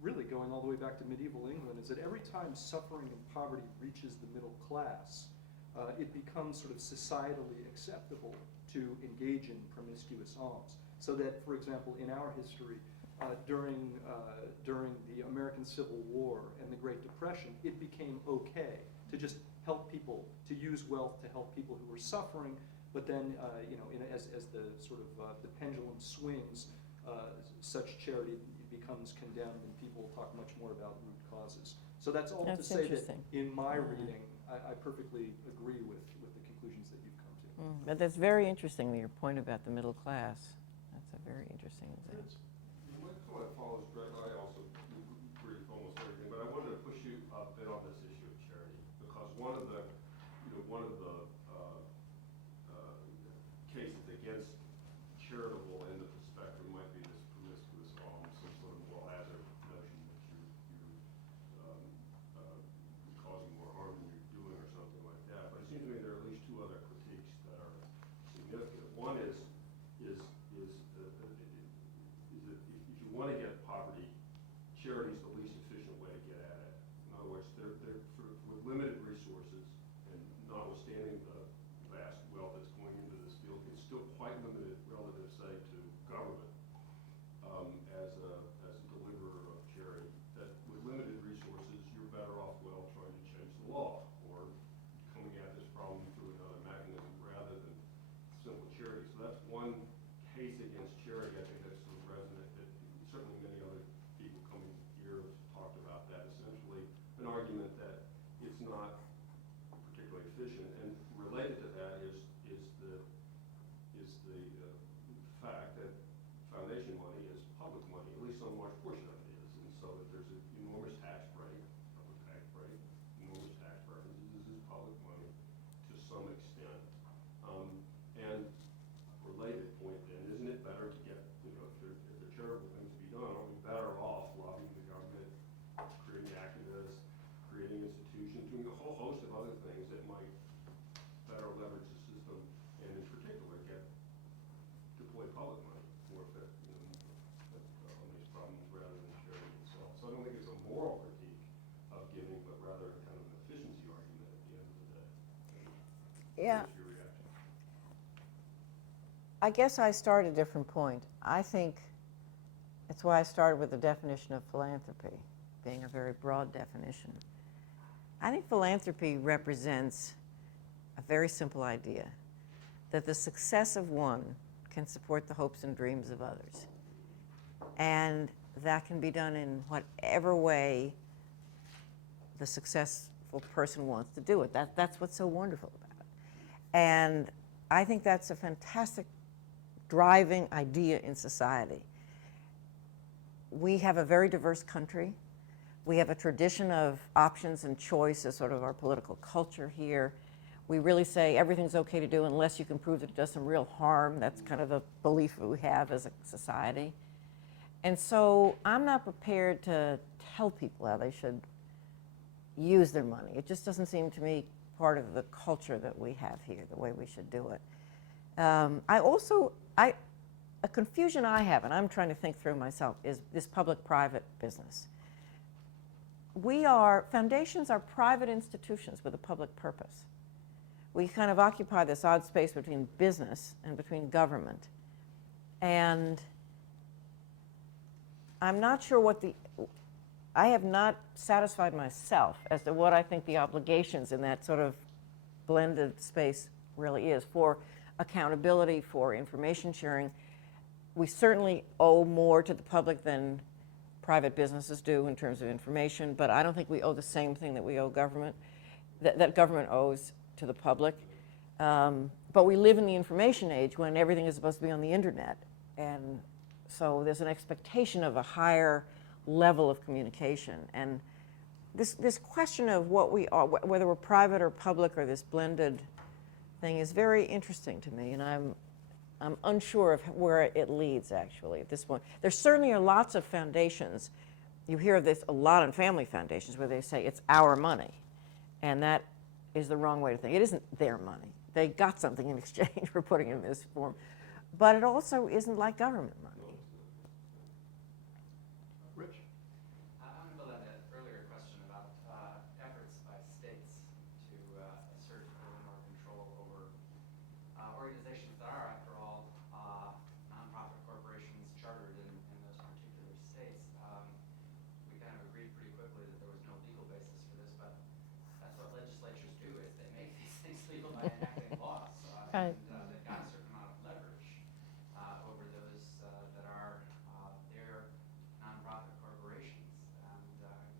really going all the way back to medieval England is that every time suffering and poverty reaches the middle class, it becomes sort of societally acceptable to engage in promiscuous alms. So that, for example, in our history, during the American Civil War and the Great Depression, it became okay to just help people, to use wealth to help people who were suffering, but then, as the sort of the pendulum swings, such charity becomes condemned and people talk much more about root causes. So that's all to say that in my reading, I perfectly agree with the conclusions that you've come to. But that's very interesting, your point about the middle class. That's a very interesting thing. My comment follows Greg. I also agree with almost everything, but I wanted to push you a bit on this issue of charity, because one of the cases against charitable end of the spectrum might be this promiscuous alms, some sort of moral hazard notion that you're causing more harm than you're doing or something like that. But it seems to me there are at least two other critiques that are significant. One is that if you want to get poverty, charity is the least efficient way to get at it. In other words, they're sort of with limited resources, Yeah. What's your reaction? I guess I start at a different point. I think that's why I started with the definition of philanthropy, being a very broad definition. I think philanthropy represents a very simple idea, that the success of one can support the hopes and dreams of others. And that can be done in whatever way the successful person wants to do it. That's what's so wonderful about it. And I think that's a fantastic driving idea in society. We have a very diverse country. We have a tradition of options and choice as sort of our political culture here. We really say everything's okay to do unless you can prove that it does some real harm. That's kind of the belief that we have as a society. And so I'm not prepared to tell people how they should use their money. It just doesn't seem to me part of the culture that we have here, the way we should do it. A confusion I have, and I'm trying to think through myself, is this public-private business. Foundations are private institutions with a public purpose. We kind of occupy this odd space between business and between government. And I'm not sure I have not satisfied myself as to what I think the obligations in that sort of blended space really is for accountability, for information sharing. We certainly owe more to the public than private businesses do in terms of information, but I don't think we owe the same thing that we owe government, that government owes to the public. But we live in the information age when everything is supposed to be on the internet. And so there's an expectation of a higher level of communication. And this question of what we are, whether we're private or public or this blended thing, is very interesting to me. And I'm unsure of where it leads, actually, at this point. There certainly are lots of foundations. You hear of this a lot in family foundations where they say it's our money. And that is the wrong way to think. It isn't their money. They got something in exchange for putting it in this form. But it also isn't like government money. Rich? I want to build on that earlier question about efforts by states to assert a little more control over organizations that are, after all, nonprofit corporations chartered in those particular states. We kind of agreed pretty quickly that there was no legal basis for this, but that's what legislatures do, is they make these things legal by enacting laws. Right. And they've got a certain amount of leverage over those that are their nonprofit corporations. And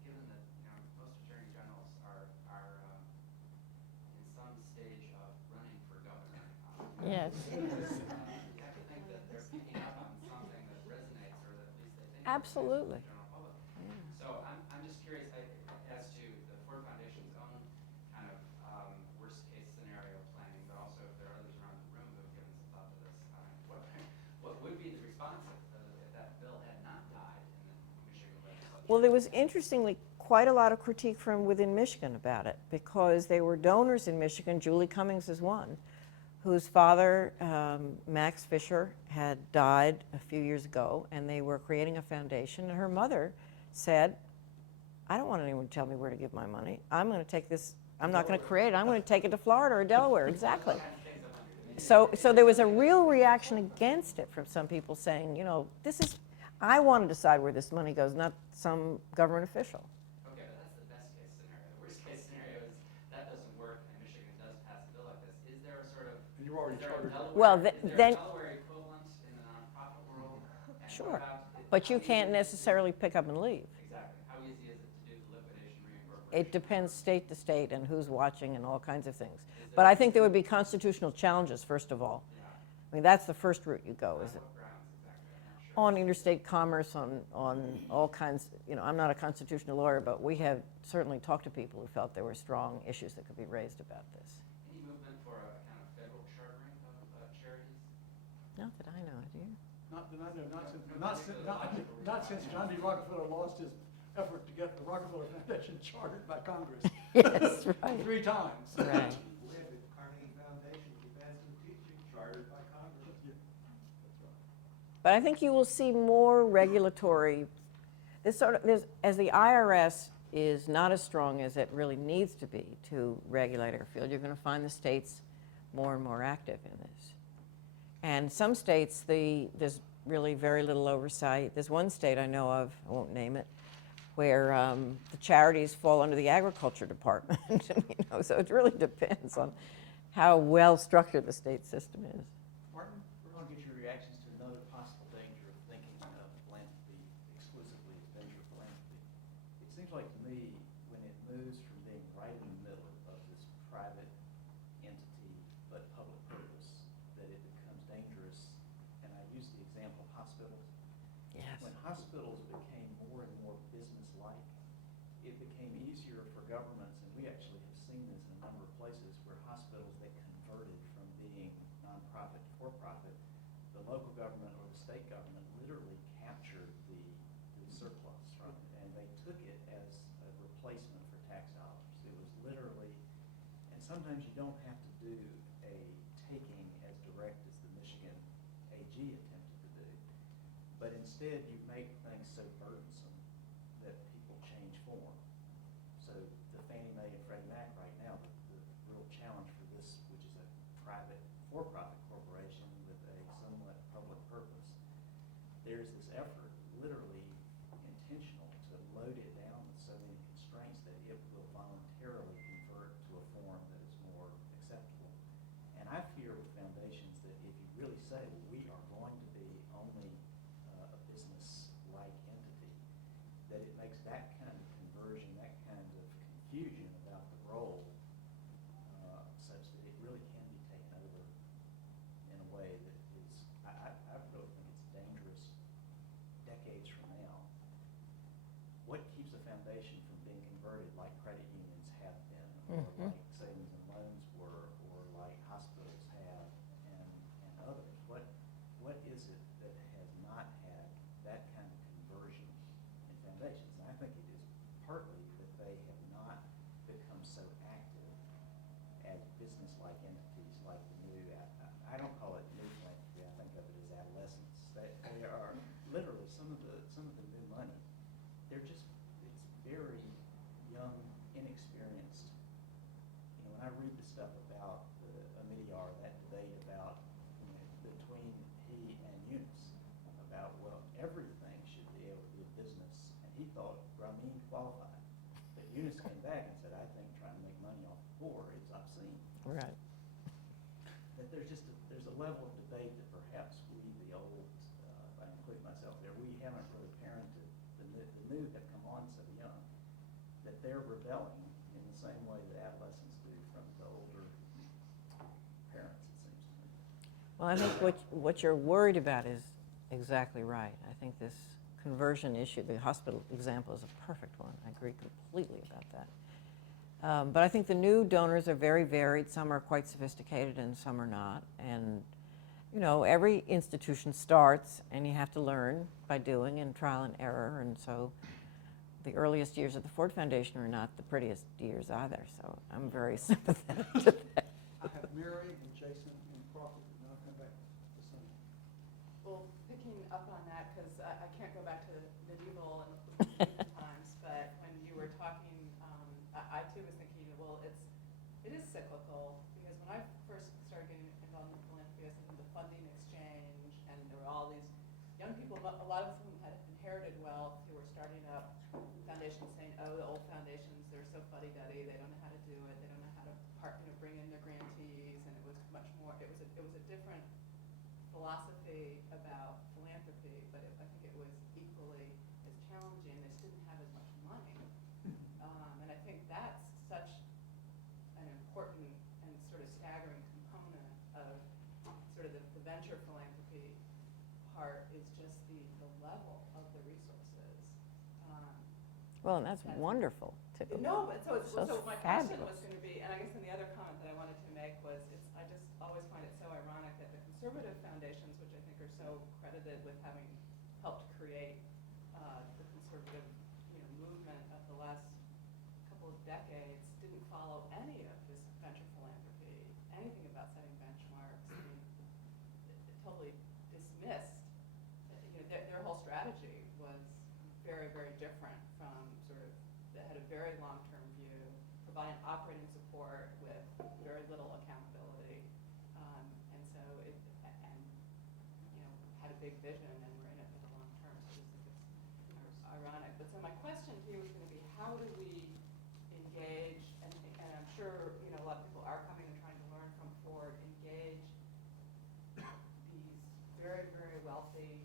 given that most attorney generals are in some stage of running for governor, Yes. you have to think that they're picking up on something that resonates, or that at least they think Absolutely. resonates with the general public. So I'm just curious as to the Ford Foundation's own kind of worst case scenario planning, but also if there are others around the room who have given some thought to this. What would be the response if that bill had not died in the Michigan legislature? Well, there was interestingly quite a lot of critique from within Michigan about it, because there were donors in Michigan, Julie Cummings is one, whose father, Max Fisher, had died a few years ago, and they were creating a foundation. And her mother said, I don't want anyone to tell me where to give my money. I'm going to take this, I'm not going to create it, I'm going to take it to Florida or Delaware. Exactly. So there was a real reaction against it from some people saying, I want to decide where this money goes, not some government official. Okay, but that's the best case scenario. The worst case scenario is that doesn't work and Michigan does pass a bill like this. Is there a sort of, You already is there a chartered. Delaware, Well, is there then- a Delaware equivalent in the nonprofit world? And Sure. what about But how you can't easy is it necessarily pick up and leave. Exactly. How easy is it to do the liquidation reincorporation? It depends state to state and who's watching and all kinds of things. But I think there would be constitutional challenges, first of all. I mean, that's the first route you go, is it? What grounds exactly? I'm not sure. On interstate commerce, on all kinds, I'm not a constitutional lawyer, but we have certainly talked to people who felt there were strong issues that could be raised about this. Any movement for a kind of federal chartering of charities? Not that I know, do you? Not that I know, not since John D. Rockefeller lost his effort to get the Rockefeller Foundation chartered by Congress. Yes, right. 3 times. Right. We had the Carnegie Foundation for Advancement Teaching chartered by Congress. Yeah, that's right. But I think you will see more regulatory, as the IRS is not as strong as it really needs to be to regulate our field, you're going to find the states more and more active in this. And some states, there's really very little oversight. There's one state I know of, I won't name it, where the charities fall under the agriculture department. So it really depends on how well structured the state system is. Martin, we're going to get your reactions to another possible danger of thinking of philanthropy exclusively as venture philanthropy. It seems like to me, when it moves from being right in the middle of this private entity but public purpose, that it becomes dangerous. And I use the example of hospitals. Yes. When hospitals became more and more business-like, it became easier for governments, and we actually have seen this in a number of places where hospitals that converted from being nonprofit to for-profit, the local government or the state government literally captured the surplus from it, and they took it as a replacement for tax dollars. It was literally, and sometimes you don't have to do a taking as direct as the Michigan AG attempted to do, but instead you make things so burdensome that people change form. So the Fannie Mae and Freddie Mac right now, the real challenge for this, which is a private, for-profit corporation with a somewhat public purpose, there's this effort, literally intentional, to load it down with so many constraints that it will voluntarily convert to a form that is more acceptable. And I fear with foundations that if you really say, well, we are going to be only a business-like entity, that it makes that kind of conversion, that kind of confusion about the role, such that it really can be taken over in a way that is, I really think it's dangerous decades from now. What keeps a foundation from being converted like credit unions have been, or like savings and loans were, or like hospitals have, and others? What is it that has not had that kind of conversion in foundations? And I think it is partly that they have not become so active as business-like entities like the new, I don't call it new philanthropy, I think of it as adolescents. They are literally some of the new money. They're just, it's very young, inexperienced. You know, when I read the stuff about Amidyar, that debate about, between he and Eunice, about, well, everything should be able to be a business, and he thought Ramin qualified. But Eunice came back and said, I think trying to make money off the poor is obscene. Right. That there's a level of debate that perhaps we, the old, if I include myself there, we haven't really parented, the new have come on so young, that they're rebelling in the same way that adolescents do from the older parents, it seems to me. Well, I think what you're worried about is exactly right. I think this conversion issue, the hospital example is a perfect one. I agree completely about that. But I think the new donors are very varied. Some are quite sophisticated and some are not. And, you know, every institution starts and you have to learn by doing and trial and error. And so the earliest years of the Ford Foundation are not the prettiest years either. So I'm very sympathetic to that. I have Mary and Jason and Crawford, and then I'll come back to Sonia. Well, picking up on that, because I can't go back to medieval and times, but when you were talking, I too was thinking, well, it is cyclical, because when I first started getting involved in philanthropy, I was thinking the funding exchange, and there were all these young people, a lot of whom had inherited wealth, who were starting up foundations saying, oh, the old foundations, they're so fuddy-duddy, they don't know how to do it, they don't know how to bring in their grantees, and it was much more, it was a different philosophy about philanthropy, but I think it was equally as challenging. They just didn't have as much money. And I think that's such an important and sort of staggering component of sort of the venture philanthropy part, is just the level of the resources. Well, and that's wonderful, too. No, but so my question fabulous. was going to be, and I guess then the other comment that I wanted to make was, I just always find it so ironic that the conservative foundations, which I think are so credited with having helped create the conservative, movement of the last couple of decades, didn't follow any of this venture philanthropy, anything about setting benchmarks. I mean, it totally dismissed. Their whole strategy was very, very different from sort of, that had a very long-term view, providing operating support with very little accountability. big vision and we're in it for the long term. So I just think it's ironic. But so my question to you is going to be, how do we engage, and I'm sure, you know, a lot of people are coming and trying to learn from Ford, engage these very, very wealthy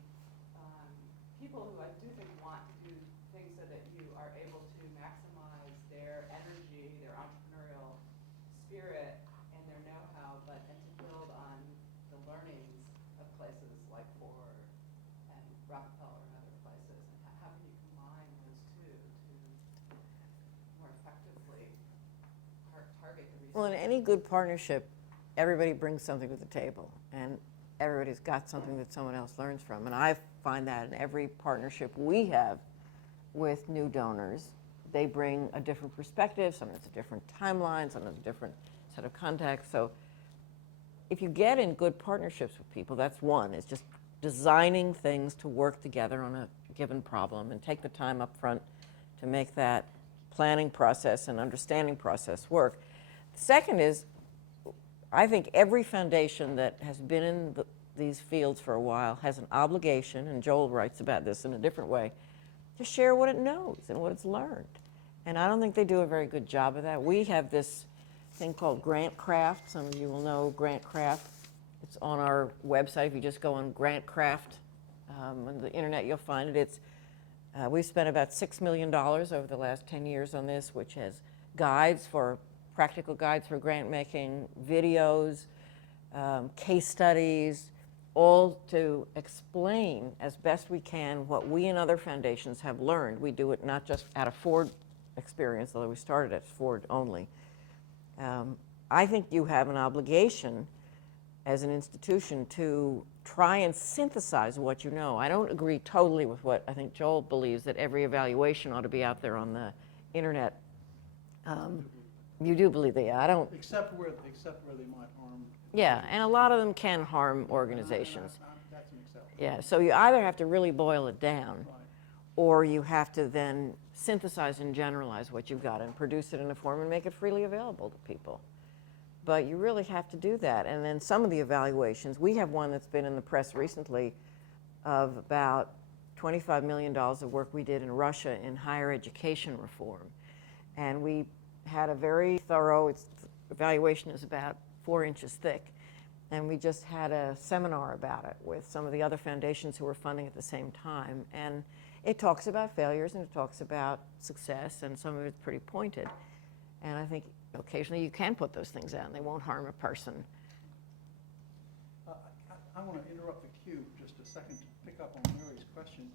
people who I do think want to do things so that you are able to maximize their energy, their entrepreneurial spirit, and their know-how, and to build on the learnings of places like Ford and Rockefeller and other places. And how can you combine those two to more effectively target the research? Well, in any good partnership, everybody brings something to the table, and everybody's got something that someone else learns from. And I find that in every partnership we have with new donors, they bring a different perspective, sometimes a different timeline, sometimes a different set of contacts. So if you get in good partnerships with people, that's one, is just designing things to work together on a given problem and take the time up front to make that planning process and understanding process work. The second is, I think every foundation that has been in these fields for a while has an obligation, and Joel writes about this in a different way, to share what it knows and what it's learned. And I don't think they do a very good job of that. We have this thing called Grantcraft. Some of you will know Grantcraft. It's on our website. If you just go on Grantcraft on the internet, you'll find it. We've spent about $6 million over the last 10 years on this, which has practical guides for grant making, videos, case studies, all to explain as best we can what we and other foundations have learned. We do it not just at a Ford experience, although we started at Ford only. I think you have an obligation as an institution to try and synthesize what you know. I don't agree totally with what I think Joel believes, that every evaluation ought to be out there on the internet. You do believe that? Yeah, I don't. Except where they might harm. Yeah, and a lot of them can harm organizations. That's an exception. Yeah, so you either have to really boil it down, Right. or you have to then synthesize and generalize what you've got and produce it in a form and make it freely available to people. But you really have to do that. And then some of the evaluations, we have one that's been in the press recently of about $25 million of work we did in Russia in higher education reform. And we had a very thorough, evaluation is about 4 inches thick. And we just had a seminar about it with some of the other foundations who were funding at the same time. And it talks about failures and it talks about success, and some of it's pretty pointed. And I think occasionally you can put those things out and they won't harm a person. I want to interrupt the queue just a second to pick up on Mary's question,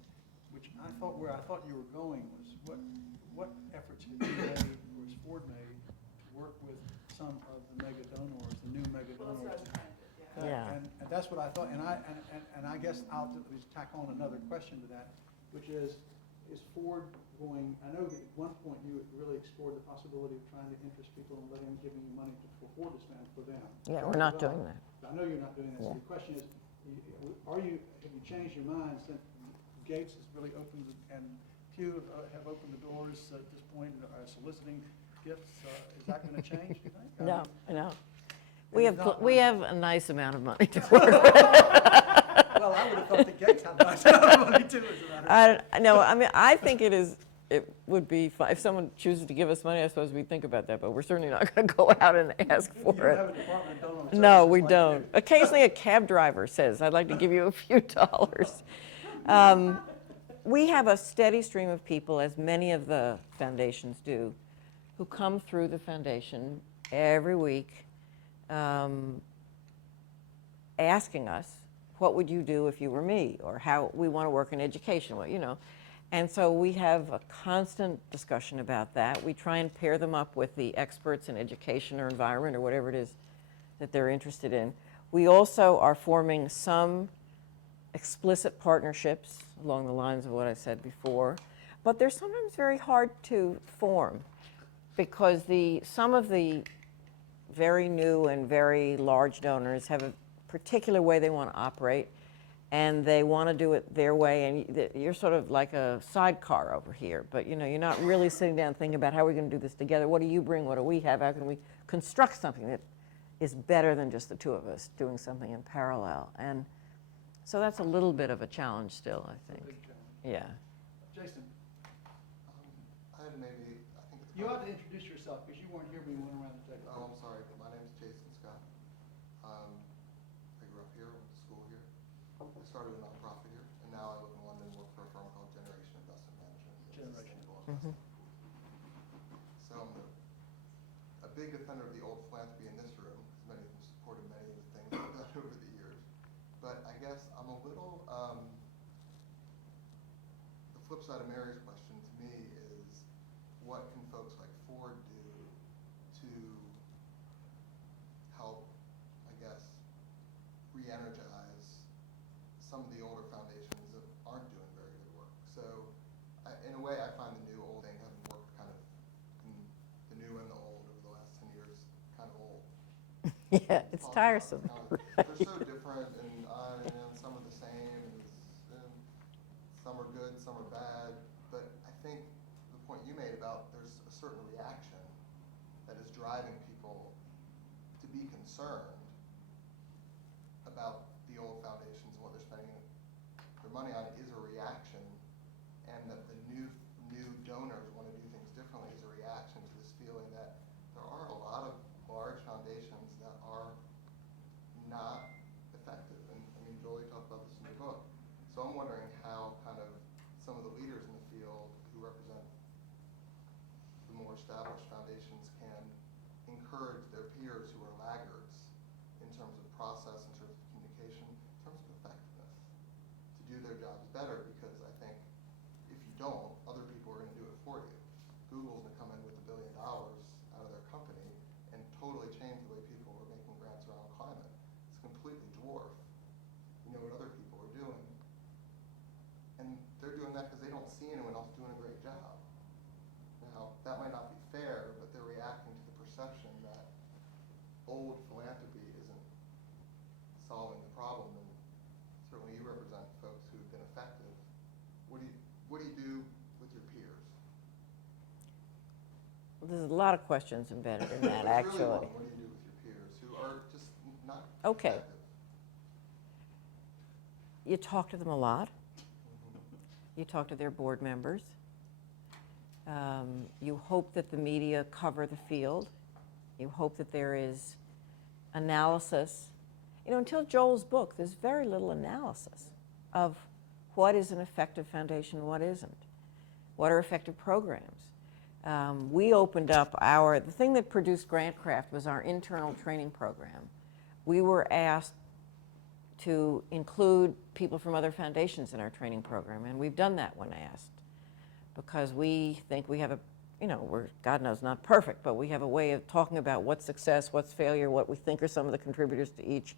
which where I thought you were going was what efforts have you made, or has Ford made, to work with some of the mega donors, the new mega donors? And that's what I thought, and I guess I'll just tack on another question to that, which is Ford going, I know at one point you really explored the possibility of trying to interest people and giving you money for Ford to spend for them. Yeah, we're not doing that. I know you're not doing that, so the question is, have you changed your mind since Gates has really opened, and Pew have opened the doors at this point, soliciting gifts? Is that going to change, do you think? No, no. We have a nice amount of money to work with. Well, I would have thought that Gates had a nice amount of money too, as a matter of fact. No, I mean, I think it would be fine. If someone chooses to give us money, I suppose we'd think about that, but we're certainly not going to go out and ask for You it. have a department of donor No, services we like don't. you. Occasionally a cab driver says, I'd like to give you a few dollars. We have a steady stream of people, as many of the foundations do, who come through the foundation every week asking us, what would you do if you were me? Or how we want to work in education, well, you know. And so we have a constant discussion about that. We try and pair them up with the experts in education or environment or whatever it is that they're interested in. We also are forming some explicit partnerships along the lines of what I said before, but they're sometimes very hard to form because some of the very new and very large donors have a particular way they want to operate, and they want to do it their way, and you're sort of like a sidecar over here, but you know, you're not really sitting down thinking about how we're going to do this together. What do you bring? What do we have? How can we construct something that is better than just the two of us doing something in parallel? And So that's a little bit of a challenge still, I It's a think. big challenge. Yeah. Jason, I had maybe, I think it's. you ought to introduce yourself, because you weren't here when we went around the table. Oh, I'm sorry, but my name is Jason Scott. I grew up here, went to school here. I started a nonprofit here, and now I live in London, work for a firm called Generation Investment Management. It's a Generation. sustainable investment. So I'm a big defender of the old philanthropy in this room, because many of them supported many of the things I've done over the years. But I guess I'm a little, the flip side of Mary's question to me is, what can folks like Ford do to help, I guess, re-energize some of the older foundations that aren't doing very good work? So in a way, I find the new old thing, having worked kind of in the new and the old over the last 10 years, kind of old. Yeah, it's tiresome. They're so different, and some are the same, and some are good, some are bad. But I think the point you made about there's a certain reaction that is driving people to be concerned about the old foundations and what they're spending their money on is a reaction, and that the new donors want to do things differently is a reaction to this feeling that there are a lot of large foundations that are not effective. And I mean, Jolie talked about this in the book. So I'm wondering how kind of some of the leaders in the field who represent the more established foundations can encourage their peers who are laggards in terms of process, in terms of communication, in terms of effectiveness, to do their jobs better, because I think if you don't, other people are going to do it for you. Google's going to come in with $1 billion out of their company and totally change the way people are making grants around climate. It's completely dwarf, what other people are doing. And they're doing that because they don't see anyone else doing a great job. Now, that might not be fair, but they're reacting to the perception that old philanthropy isn't solving the problem. And certainly you represent folks who've been effective. What do you do with your peers? There's a lot of questions embedded in that, Really actually. what do you do with your peers who are just not Okay. effective? You talk to them a lot. You talk to their board members. You hope that the media cover the field. You hope that there is analysis. Until Joel's book, there's very little analysis of what is an effective foundation, what isn't. What are effective programs? We opened up the thing that produced Grantcraft was our internal training program. We were asked to include people from other foundations in our training program, and we've done that when asked, because we think we have we're, God knows, not perfect, but we have a way of talking about what's success, what's failure, what we think are some of the contributors to each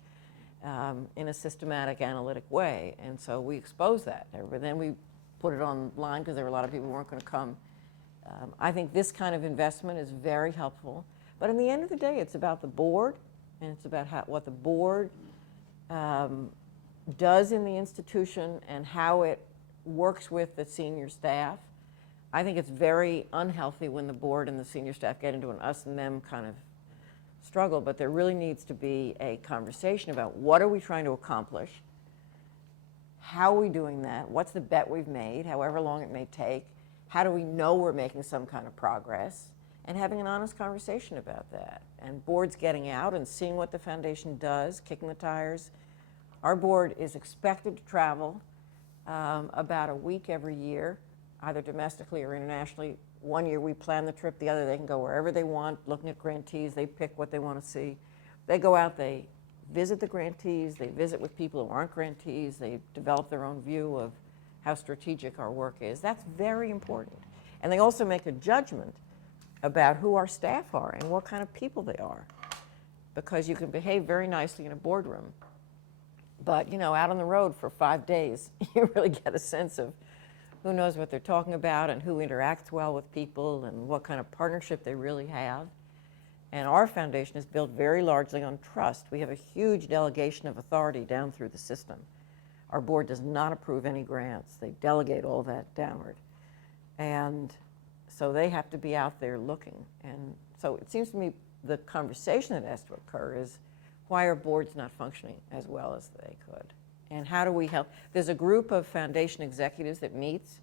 in a systematic, analytic way. And so we expose that. But then we put it online because there were a lot of people who weren't going to come. I think this kind of investment is very helpful. But in the end of the day, it's about the board, and it's about what the board does in the institution and how it works with the senior staff. I think it's very unhealthy when the board and the senior staff get into an us and them kind of struggle, but there really needs to be a conversation about what are we trying to accomplish, how are we doing that, what's the bet we've made, however long it may take, how do we know we're making some kind of progress, and having an honest conversation about that. And boards getting out and seeing what the foundation does, kicking the tires. Our board is expected to travel about a week every year, either domestically or internationally. One year we plan the trip, the other they can go wherever they want, looking at grantees, they pick what they want to see. They go out, they visit the grantees, they visit with people who aren't grantees, they develop their own view of how strategic our work is. That's very important. And they also make a judgment about who our staff are and what kind of people they are. Because you can behave very nicely in a boardroom, but out on the road for 5 days, you really get a sense of who knows what they're talking about and who interacts well with people and what kind of partnership they really have. And our foundation is built very largely on trust. We have a huge delegation of authority down through the system. Our board does not approve any grants. They delegate all that downward. And so they have to be out there looking. And so it seems to me the conversation that has to occur is, why are boards not functioning as well as they could? And how do we help? There's a group of foundation executives that meets,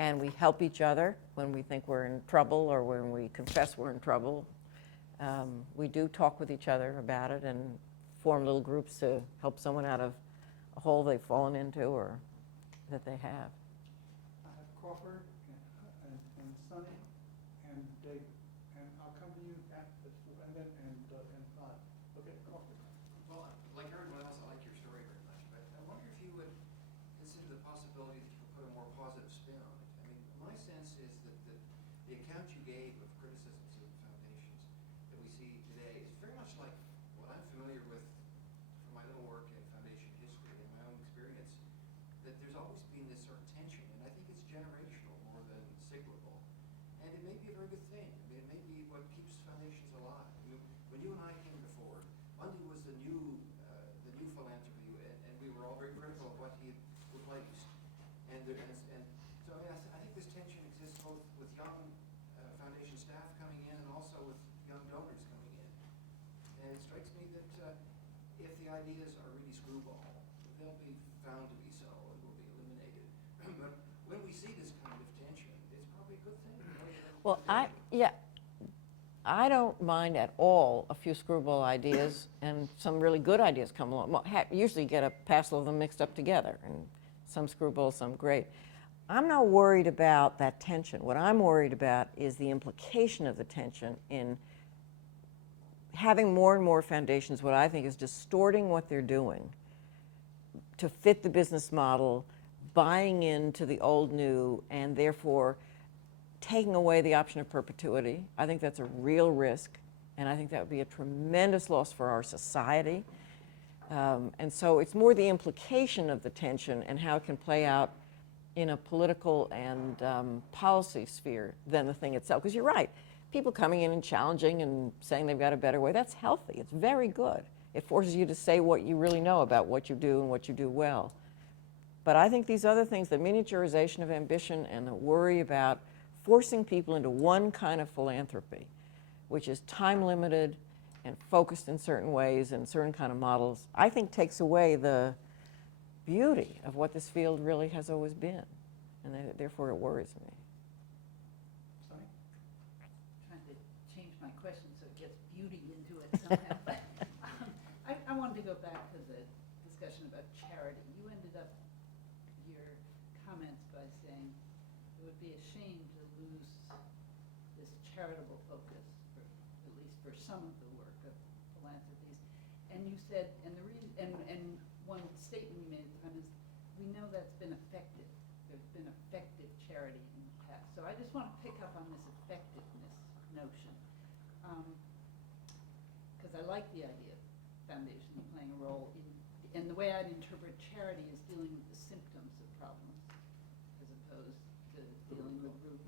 and we help each other when we think we're in trouble or when we confess we're in trouble. We do talk with each other about it and form little groups to help someone out of a hole they've fallen into or that they have. I have Crawford and Sonny and David, and I'll come to you after, and then, and Todd. Okay, Crawford. Well, like everyone else, I like your story very much, but I wonder if you would consider the possibility that you could put a more positive spin on it. I mean, my sense is that the account you gave of criticisms of foundations that we see today is very much like what I'm familiar with from my little work in foundation history and my own experience, that there's always been this sort of tension, and I think it's generational more than cyclical. And it may be a very good thing. I mean, it may be what keeps foundations alive. I mean, when you and I came to Ford, Bundy was the new philanthropy, and we were all very critical of what he replaced. And so I mean, I think this tension exists both with young foundation staff coming in and also with young donors coming in. And it strikes me that if the ideas are really screwball, they'll be found to be so and will be eliminated. But when we see this kind of tension, it's probably a good thing. Well, I don't mind at all a few screwball ideas and some really good ideas come along. Well, usually get a passel of them mixed up together, and some screwball, some great. I'm not worried about that tension. What I'm worried about is the implication of the tension in having more and more foundations, what I think is distorting what they're doing to fit the business model, buying into the old new, and therefore taking away the option of perpetuity. I think that's a real risk, and I think that would be a tremendous loss for our society. And so it's more the implication of the tension and how it can play out in a political and policy sphere than the thing itself. Because you're right, people coming in and challenging and saying they've got a better way, that's healthy, it's very good. It forces you to say what you really know about what you do and what you do well. But I think these other things, the miniaturization of ambition and the worry about forcing people into one kind of philanthropy, which is time-limited and focused in certain ways and certain kind of models, I think takes away the beauty of what this field really has always been. And therefore it worries me. Sonny? Trying to change my question so it gets beauty into it somehow. But I wanted to go back to the discussion about charity. You ended up your comments by saying it would be a shame to lose this charitable focus, at least for some of the work of philanthropies. And you said, and the reason, and one statement you made at the time is, we know that's been effective. There's been effective charity in the past. So I just want to pick up on this effectiveness notion, because I like the idea of foundations playing a role in, and the way I'd interpret charity is dealing with the symptoms of problems, as opposed to dealing with root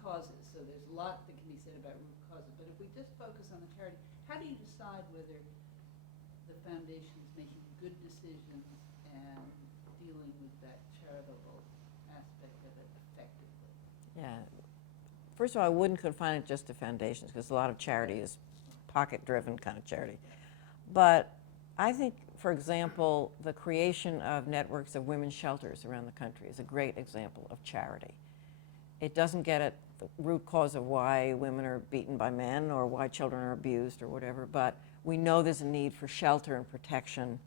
causes. So there's a lot that can be said about root causes. But if we just focus on the charity, how do you decide whether the foundation is making good decisions and dealing with that charitable aspect of it effectively? Yeah. First of all, I wouldn't confine it just to foundations, because a lot of charity is pocket-driven kind of charity. But I think, for example, the creation of networks of women's shelters around the country is a great example of charity. It doesn't get at the root cause of why women are beaten by men or why children are abused or whatever, but we know there's a need for shelter and protection,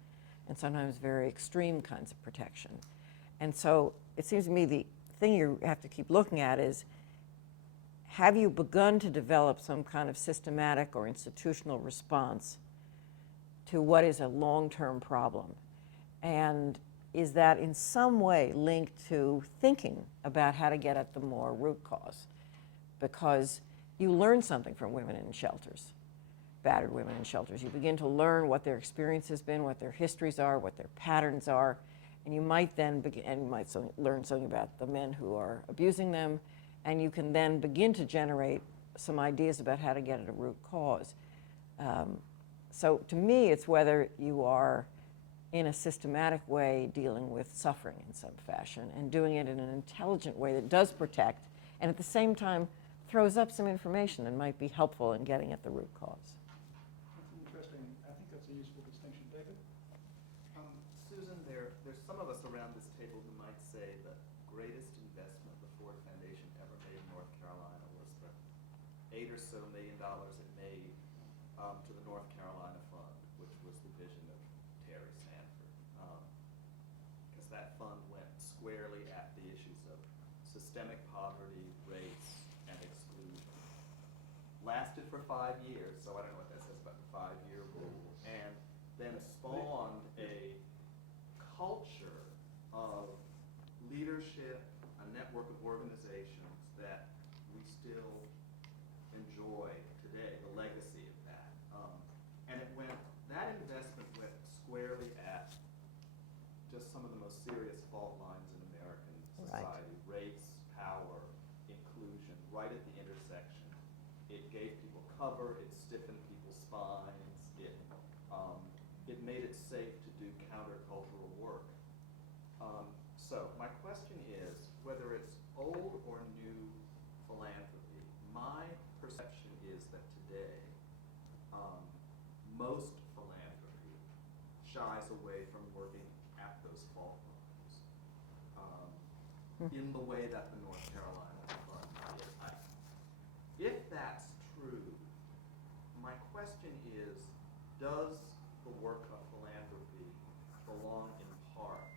and sometimes very extreme kinds of protection. And so it seems to me the thing you have to keep looking at is, have you begun to develop some kind of systematic or institutional response to what is a long-term problem? And is that in some way linked to thinking about how to get at the more root cause? Because you learn something from women in shelters, battered women in shelters. You begin to learn what their experience has been, what their histories are, what their patterns are, and you might then learn something about the men who are abusing them, and you can then begin to generate some ideas about how to get at a root cause. So to me, it's whether you are in a systematic way dealing with suffering in some fashion and doing it in an intelligent way that does protect and at the same time throws up some information that might be helpful in getting at the root cause. That's interesting. I think that's a useful distinction. David? Susan, there's say the greatest investment the Ford Foundation ever made in North Carolina was the $8 or so million it made to the North Carolina Fund, which was the vision of Terry Sanford. Because that fund went squarely at the issues of systemic poverty, race, and exclusion. Lasted for 5 years, so I don't know what that says about the 5-year rule, and then spawned a culture of leadership, a network of organizations that we still enjoy today, the legacy of that. And that investment went squarely at just some of the most serious fault lines in American society, race, power, inclusion, right at the intersection. It gave people cover, it stiffened people's spines, it made it safe to do countercultural work. So my question is, whether it's old or new philanthropy, my perception is that today, most philanthropy shies away from working at those fault lines in the way that the North Carolina Fund did. If that's true, my question is, does the work of philanthropy belong in part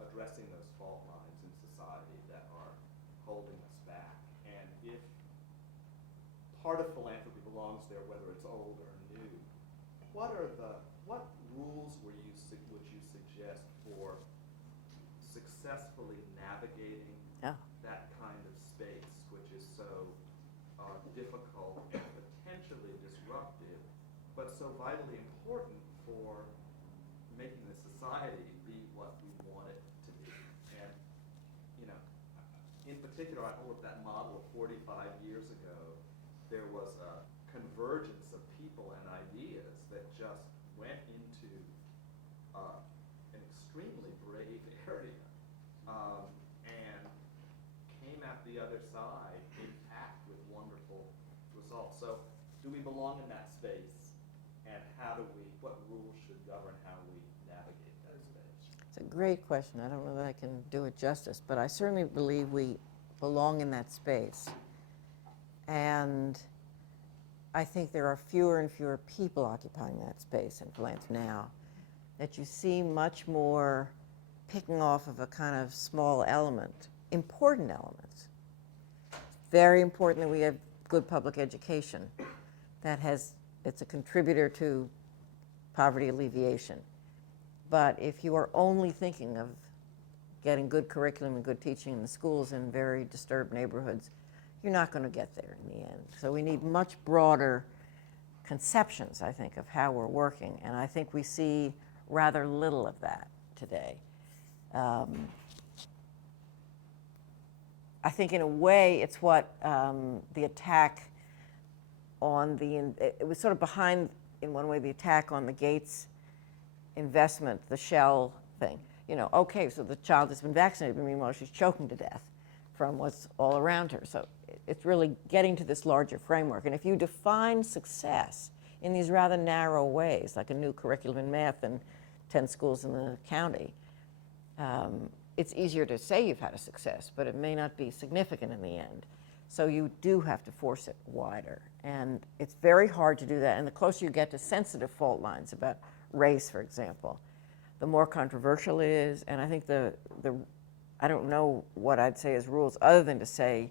addressing those fault lines in society that are holding us back? And if part of philanthropy belongs there, whether it's old or new, what rules would you suggest for successfully navigating that kind of space, which is so difficult and potentially disruptive, but so vitally important for making the society be what we want it to be? And, in particular, I hold that model of 45 years ago, there was a convergence of people and ideas that just went into an extremely brave area and came out the other side intact with wonderful results. So do we belong in that space, and what rules should govern how we navigate that space? It's a great question. I don't know that I can do it justice, but I certainly believe we belong in that space. And I think there are fewer and fewer people occupying that space in philanthropy now, that you see much more picking off of a kind of small element, important elements. Very important that we have good public education it's a contributor to poverty alleviation. But if you are only thinking of getting good curriculum and good teaching in the schools in very disturbed neighborhoods, you're not going to get there in the end. So we need much broader conceptions, I think, of how we're working. And I think we see rather little of that today. I think in a way it's what the attack on it was sort of behind, in one way, the attack on the Gates investment, the Shell thing. Okay, so the child has been vaccinated, but meanwhile she's choking to death from what's all around her. So it's really getting to this larger framework. And if you define success in these rather narrow ways, like a new curriculum in math in 10 schools in the county, it's easier to say you've had a success, but it may not be significant in the end. So you do have to force it wider. And it's very hard to do that. And the closer you get to sensitive fault lines about race, for example, the more controversial it is. And I think I don't know what I'd say as rules, other than to say,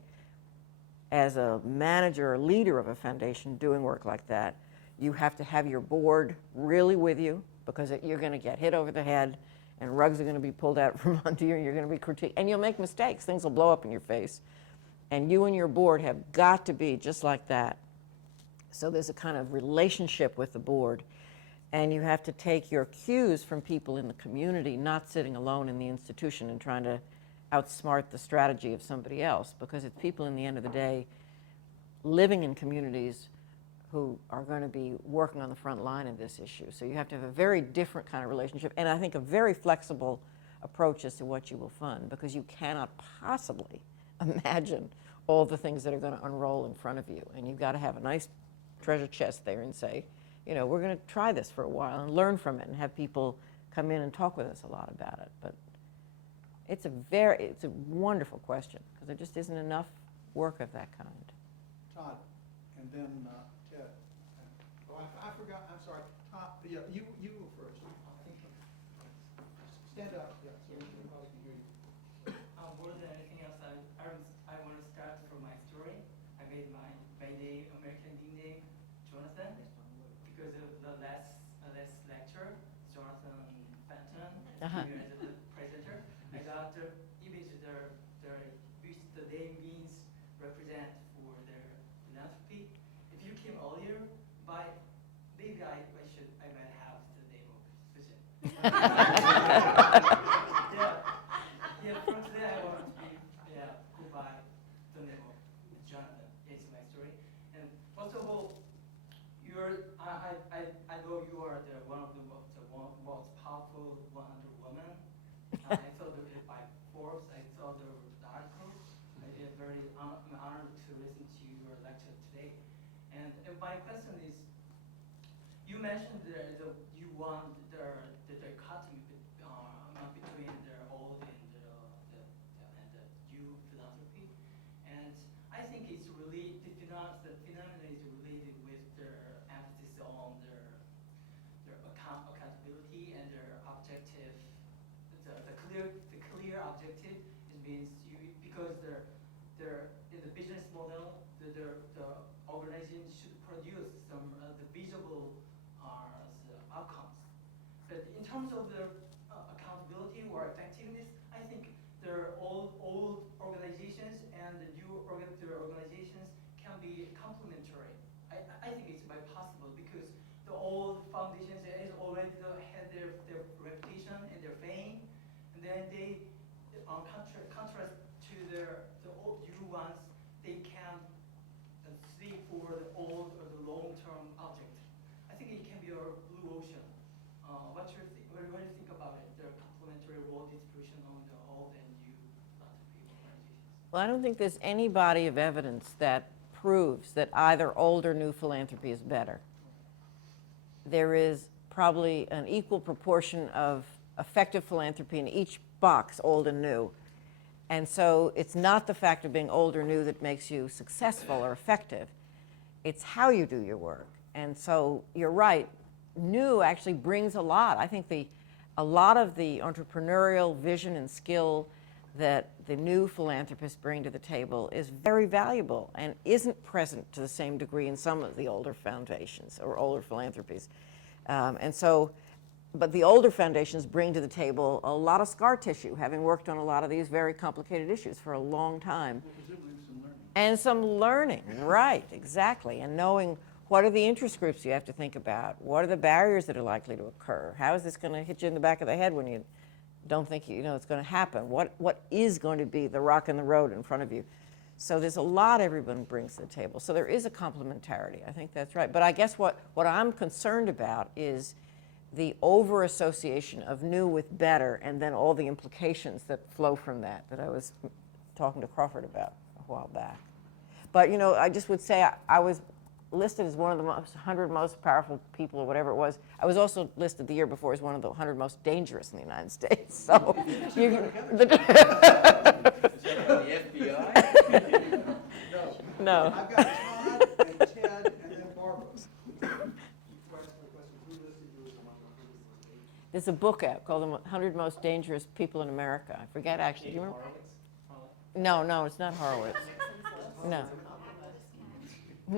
as a manager or leader of a foundation doing work like that, you have to have your board really with you, because you're going to get hit over the head, and rugs are going to be pulled out from under you, and you're going to be critiqued, and you'll make mistakes. Things will blow up in your face. And you and your board have got to be just like that. So there's a kind of relationship with the board. And you have to take your cues from people in the community, not sitting alone in the institution and trying to outsmart the strategy of somebody else, because it's people, in the end of the day, living in communities who are going to be working on the front line of this issue. So you have to have a very different kind of relationship, and I think a very flexible approach as to what you will fund, because you cannot possibly imagine all the things that are going to unroll in front of you. And you've got to have a nice treasure chest there and say, we're going to try this for a while and learn from it, and have people come in and talk with us a lot about it. But It's a wonderful question, because there just isn't enough work of that kind. Todd, and then Ted. Oh, I forgot, I'm sorry. Todd, yeah, you go first. Stand up, yeah, so everybody can hear you. More than anything else, I want to start from my story. I made my name, American name, Jonathan, because of the last lecture, Jonathan Fenton, as the presenter. I got the image which the name means represent for their philanthropy. If you came earlier, maybe I might have the name of Susan. Yeah, from today I want to go by the name of Jonathan. It's my story. And first of all, I know you are one of the most powerful 100 women. I saw by Forbes. I saw the article. I'm honored to listen to your lecture today. And my question is, you mentioned you want the dichotomy between the old and the new philanthropy, and I think it's really the phenomenon is related with their emphasis on their accountability and their objective. The clear objective. It means because they're in the business model, the organization should produce some the visible outcomes. But in terms of the accountability or effectiveness, I think the old organizations and the new organizations can be complementary. I think it's quite possible because the old foundations is already had their reputation and their fame, and then they contrast to the new ones, they can see for the old or the long-term object. I think it can be a blue ocean. What do you think about it? The complementary role distribution on the old and new philanthropy organizations? Well, I don't think there's any body of evidence that proves that either old or new philanthropy is better. There is probably an equal proportion of effective philanthropy in each box, old and new. And so it's not the fact of being old or new that makes you successful or effective. It's how you do your work. And so you're right, new actually brings a lot. I think a lot of the entrepreneurial vision and skill that the new philanthropists bring to the table is very valuable and isn't present to the same degree in some of the older foundations or older philanthropies. But the older foundations bring to the table a lot of scar tissue, having worked on a lot of these very complicated issues for a long time. Well, presumably some learning. And some learning, right, exactly. And knowing what are the interest groups you have to think about? What are the barriers that are likely to occur? How is this going to hit you in the back of the head when you don't think it's going to happen? What is going to be the rock in the road in front of you? So there's a lot everyone brings to the table. So there is a complementarity. I think that's right. But I guess what I'm concerned about is the over-association of new with better and then all the implications that flow from that I was talking to Crawford about a while back. But, I just would say I was listed as one of the 100 most powerful people or whatever it was. I was also listed the year before as one of the 100 most dangerous in the United States. So Is that the FBI? No. I've got Todd and Ted and then Barbara. There's a book out called The 100 Most Dangerous People in America. I forget actually. Do you remember? No, it's not Horowitz. No. Hmm?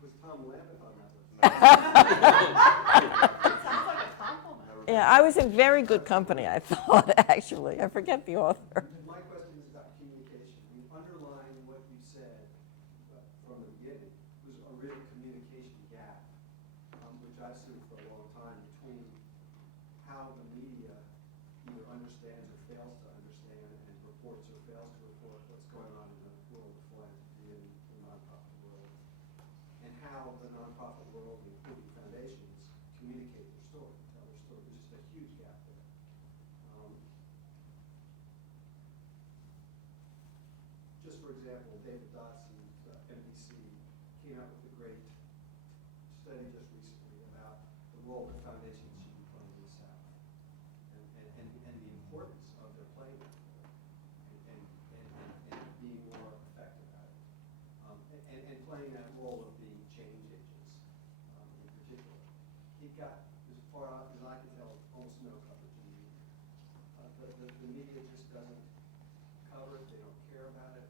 Was Tom Lambert on that list? Yeah, I was in very good company, I thought, actually. I forget the author. My question is about communication. I mean, underlying what you said from the beginning was a real communication gap, which I've seen for a long time between how the media either understands or fails to understand and reports or fails to report what's going on in the world of philanthropy and the nonprofit world, and how the nonprofit world, including foundations, communicate their story, tell their story. There's just a huge gap there. Just for example, David Dotson's NBC came out with a great study just recently about the role that foundations should be playing in the South and the importance of their playing role. doesn't cover it, they don't care about it,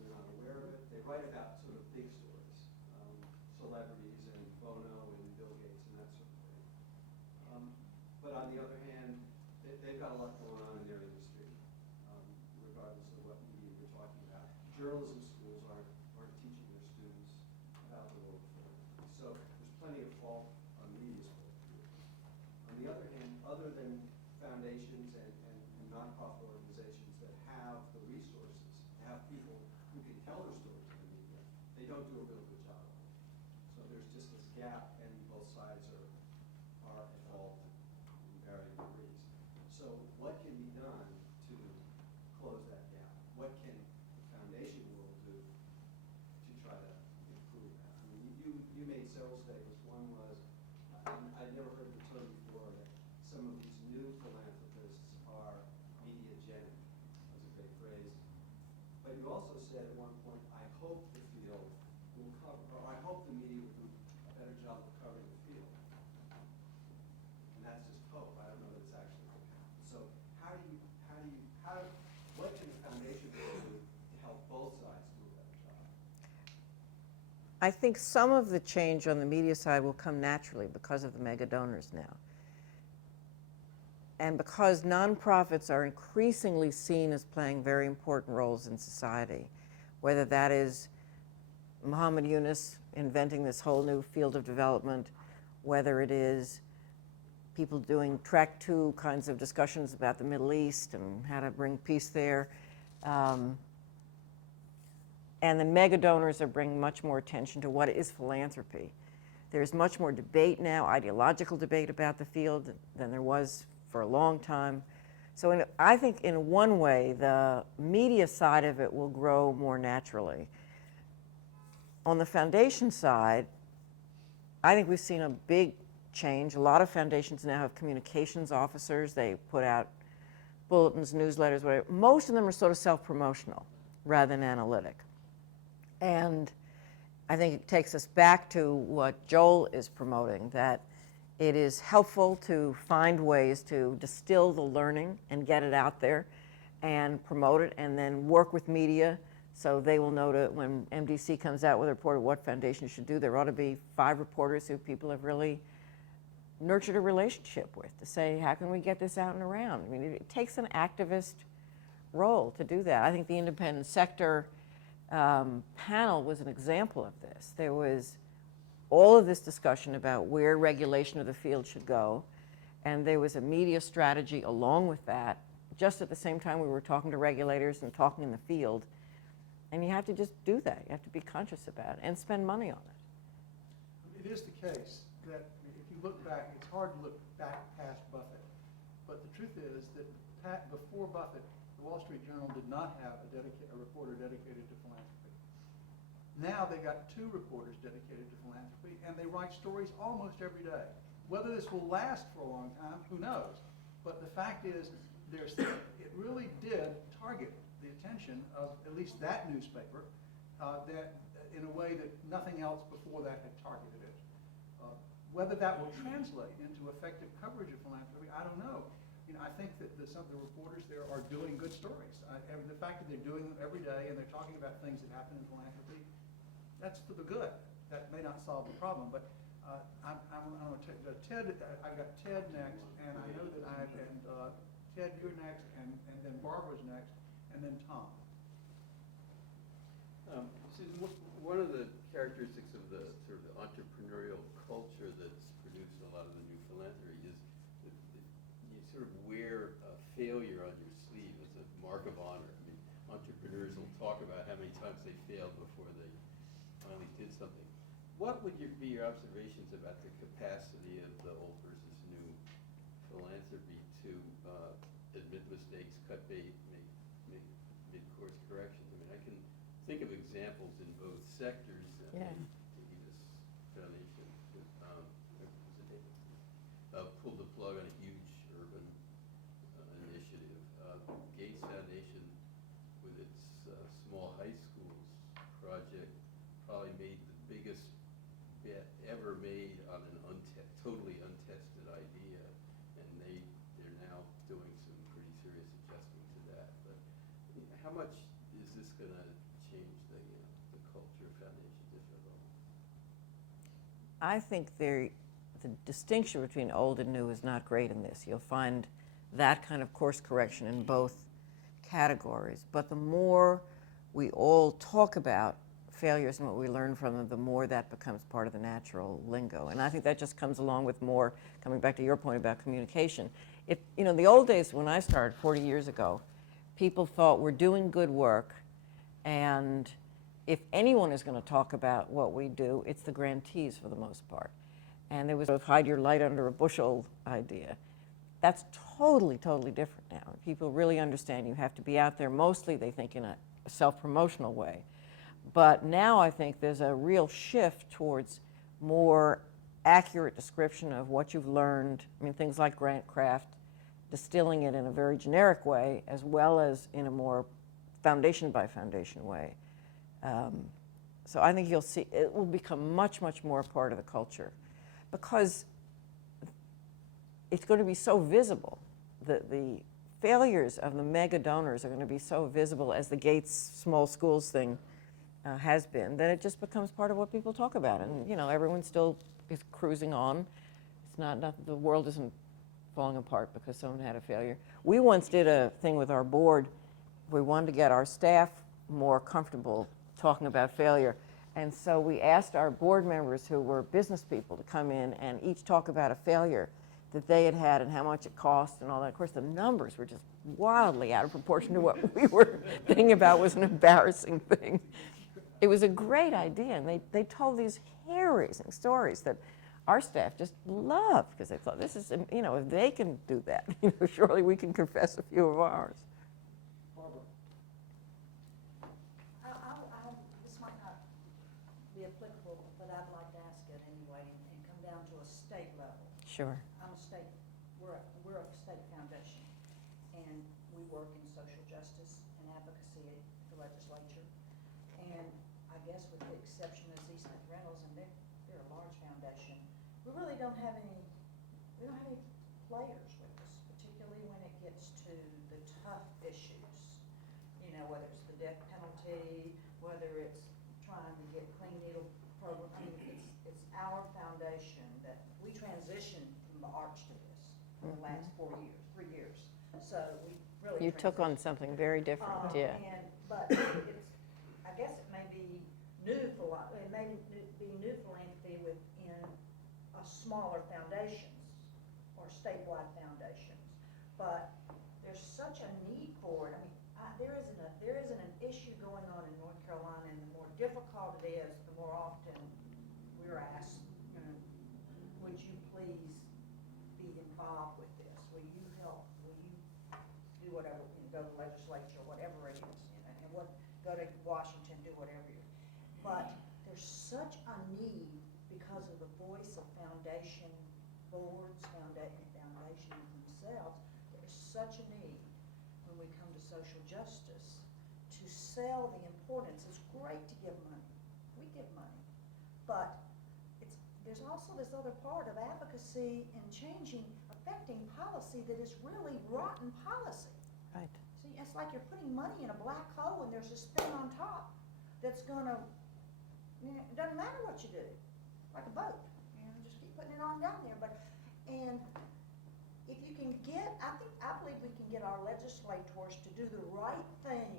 they're not aware of it. They write about sort of big stories, celebrities and Bono and Bill Gates and that sort of thing. But on the other hand, they've got a lot going on in their industry, regardless of what media you're talking about. Journalism schools aren't teaching their students about the role of philanthropy. So there's plenty of fault on the media's part here. On the other hand, other than foundations and nonprofit organizations that have the resources, have people who can tell their stories to the media, they don't do a real good job of it. So there's just this gap, and both sides are at fault in varying degrees. So what can be done to close that gap? What can the foundation world do to try to improve that? I mean, you made several statements. One was, I'd never heard the term before, that some of these new philanthropists are mediagenic. That was a great phrase. But you also said at one point, I hope the field will cover, or I hope the media will do a better job of covering the field. And that's just hope. I don't know that it's actually going to happen. So what can the foundation do to help both sides do a better job? I think some of the change on the media side will come naturally because of the mega donors now. And because nonprofits are increasingly seen as playing very important roles in society, whether that is Muhammad Yunus inventing this whole new field of development, whether it is people doing track 2 kinds of discussions about the Middle East and how to bring peace there. And the mega donors are bringing much more attention to what is philanthropy. There's much more debate now, ideological debate about the field than there was for a long time. So I think in one way, the media side of it will grow more naturally. On the foundation side, I think we've seen a big change. A lot of foundations now have communications officers. They put out bulletins, newsletters, whatever. Most of them are sort of self-promotional rather than analytic. And I think it takes us back to what Joel is promoting, that it is helpful to find ways to distill the learning and get it out there and promote it, and then work with media so they will know to, when MDC comes out with a report of what foundations should do, there ought to be 5 reporters who people have really nurtured a relationship with to say, how can we get this out and around? I mean, it takes an activist role to do that. I think the independent sector panel was an example of this. There was all of this discussion about where regulation of the field should go, and there was a media strategy along with that, just at the same time we were talking to regulators and talking in the field. And you have to just do that. You have to be conscious about it and spend money on it. It is the case that if you look back, it's hard to look back past Buffett. But the truth is that before Buffett, the Wall Street Journal did not have a reporter dedicated to philanthropy. Now they got 2 reporters dedicated to philanthropy, and they write stories almost every day. Whether this will last for a long time, who knows? But the fact is, it really did target the attention of at least that newspaper, that in a way that nothing else before that had targeted it. Whether that will translate into effective coverage of philanthropy, I don't know. I think that some of the reporters there are doing good stories. And the fact that they're doing them every day and they're talking about things that happen in philanthropy, that's for the good. That may not solve the problem, but I've got Ted next, and I know that Ted, you're next, and then Barbara's next, and then Tom. Susan, one of the characteristics of the sort of entrepreneurial culture that's produced a lot of the new philanthropy is that you sort of wear failure on your sleeve as a mark of honor. I mean, entrepreneurs will talk about how many times they failed before they finally did something. What would be your observations about the capacity of the old versus new philanthropy to admit mistakes, cut bait, make mid-course corrections? I mean, I can think of examples in both sectors. Yeah. Taking this foundation pulled the plug on a huge urban initiative. Gates Foundation, with its small high schools project, probably made the biggest bet ever made on an totally untested idea, and they're now doing some pretty serious adjustment to that. how much is this gonna change the culture of Foundation Difficult? I think the distinction between old and new is not great in this. You'll find that kind of course correction in both categories. But the more we all talk about failures and what we learn from them, the more that becomes part of the natural lingo. And I think that just comes along with more, coming back to your point about communication. If, you know, the old days when I started 40 years ago, people thought we're doing good work, and if anyone is going to talk about what we do, it's the grantees for the most part. And there was a hide your light under a bushel idea. That's totally, totally different now. People really understand you have to be out there. Mostly they think in a self-promotional way. But now I think there's a real shift towards more accurate description of what you've learned. I mean, things like grant craft, distilling it in a very generic way, as well as in a more foundation by foundation way. So I think you'll see it will become much, much more a part of the culture, because it's going to be so visible. The failures of the mega donors are going to be so visible, as the Gates small schools thing has been, that it just becomes part of what people talk about. And, you know, everyone still is cruising on. It's not the world isn't falling apart because someone had a failure. We once did a thing with our board. We wanted to get our staff more comfortable talking about failure. And so we asked our board members who were business people to come in and each talk about a failure that they had had and how much it cost and all that. Of course, the numbers were just wildly out of proportion to what we were thinking about was an embarrassing thing. It was a great idea, and they told these hair-raising stories that our staff just loved, because they thought, this is, you know, if they can do that, you know, surely we can confess a few of ours. Barbara. This might not be applicable, but I'd like to ask it anyway, and come down to a state level. Sure. We're a state foundation, and we work in social justice and advocacy at the legislature. And I guess with the exception of Z. Smith Reynolds, and they're a large foundation, we really don't have any players with us, particularly when it gets to the tough issues. You know, whether it's the death penalty, whether it's trying to get clean needle program. I mean, it's our foundation that we transitioned from the arch to this in the last 3 years. So we really You took on something very different, yeah. But I guess it may be new philanthropy within a smaller foundations or statewide foundations. But there's such a need for it. I mean, there isn't an issue going on in North Carolina, and the more difficult it is, the more often we're asked, would you please be involved with this? Will you help? Will you do whatever, go to the legislature, whatever it is, and go to Washington, do whatever it is. But there's such a need because of the voice of foundation boards, foundations themselves. There's such a need when we come to social justice to sell the importance. It's great to give money. We give money. But there's also this other part of advocacy and affecting policy that is really rotten policy. Right. See, it's like you're putting money in a black hole and there's this thing on top that's gonna, it doesn't matter what you do, like a boat, just keep putting it on down there. And if you can I believe we can get our legislators to do the right thing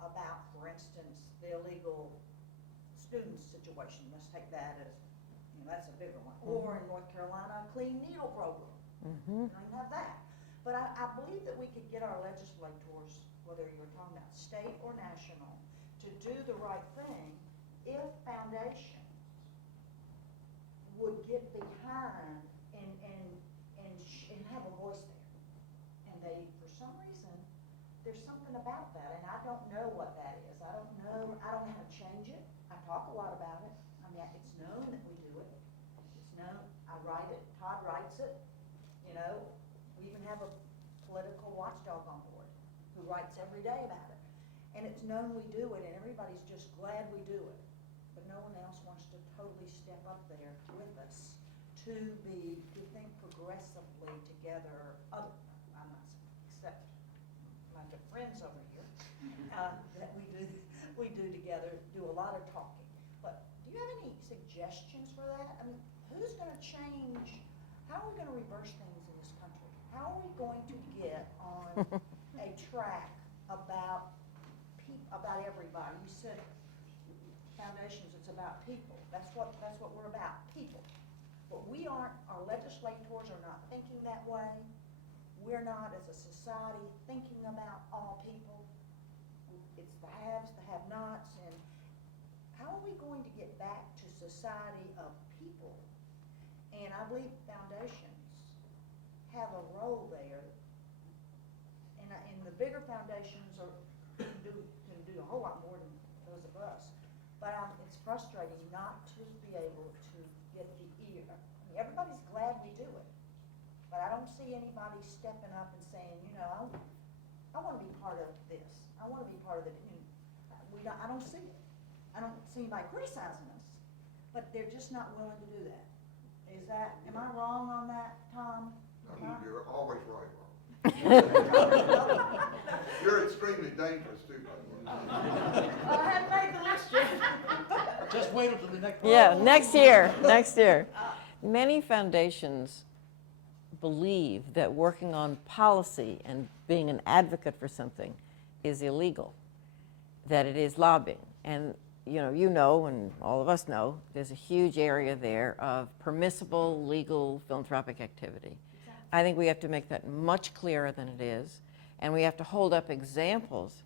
about, for instance, the illegal student situation. Let's take that as, that's a bigger one. Or in North Carolina, a clean needle program. We don't even have that. But I believe that we could get our legislators, whether you're talking about state or national, to do the right thing if foundations would get behind and have a voice there. And they, for some reason, there's something about that, and I don't know what that is. I don't know how to change it. I talk a lot about it. I mean, it's known that we do it. It's known, I write it, Todd writes it. We even have a political watchdog on board who writes every day about it. And it's known we do it, and everybody's just glad we do it. But no one else wants to totally step up there with us to think progressively together. I'm not, except my good friends over here. suggestions for that? I mean, who's gonna change, how are we gonna reverse things in this country? How are we going to get on a track about about everybody? You said foundations, it's about people. That's what we're about, people. But we aren't, our legislators are not thinking that way. We're not, as a society, thinking about all people. It's the haves, the have-nots, and how are we going to get back to society of people? And I believe foundations have a role there. And the bigger foundations can do a whole lot more than those of us. But it's frustrating not to be able to get the ear. I mean, everybody's glad we do it. But I don't see anybody stepping up and saying, you know, I want to be part of this. I want to be part of it. I don't see it. I don't see anybody criticizing us, but they're just not willing to do that. Am I wrong on that, Tom? You're always right, Ron. You're extremely dangerous too, by the way. I haven't made the list yet. Just wait until the next. Yeah, next year, next year. Many foundations believe that working on policy and being an advocate for something is illegal, that it is lobbying. And you know, and all of us know, there's a huge area there of permissible, legal, philanthropic activity. Exactly. I think we have to make that much clearer than it is, and we have to hold up examples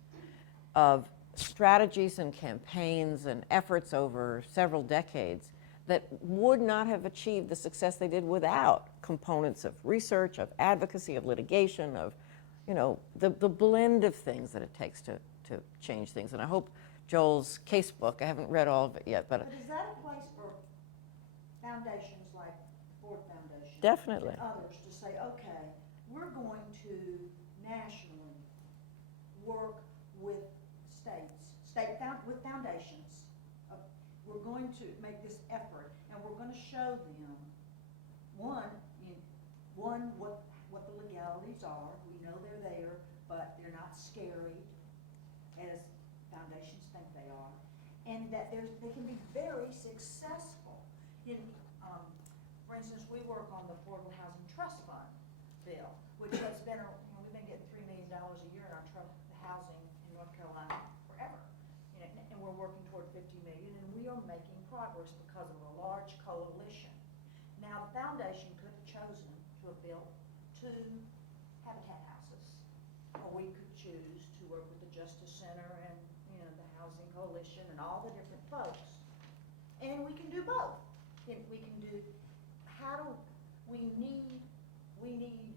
of strategies and campaigns and efforts over several decades that would not have achieved the success they did without components of research, of advocacy, of litigation, of, the blend of things that it takes to change things. And I hope Joel's casebook, I haven't read all of it yet, but is that a place for foundations like Ford Foundation? Definitely. And others to say, okay, we're going to nationally work with with foundations. We're going to make this effort, and we're going to show them, one, what the legalities are. We know they're there, but they're not scary as foundations think they are, and that they can be very successful. For instance, we work on the Affordable Housing Trust Fund bill, which has been, we've been getting $3 million a year in our housing in North Carolina forever, and we're working toward $50 million, and we are making progress because of a large coalition. Now, the foundation could have chosen to have built 2 Habitat houses, or we could choose to work with the Justice Center and the Housing Coalition and all the different folks. And we can do both. And we can do, we need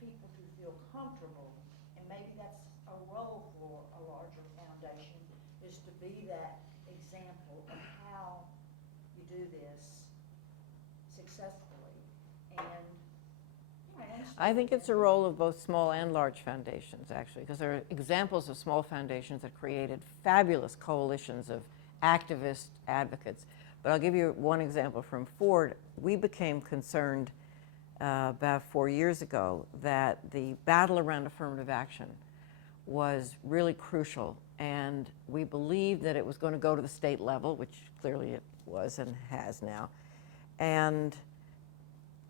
people to feel comfortable, and maybe that's a role for a larger foundation, is to be that example of how you do this successfully. And I think it's a role of both small and large foundations, actually, because there are examples of small foundations that created fabulous coalitions of activist advocates. But I'll give you one example from Ford. We became concerned about 4 years ago that the battle around affirmative action was really crucial, and we believed that it was going to go to the state level, which clearly it was and has now. And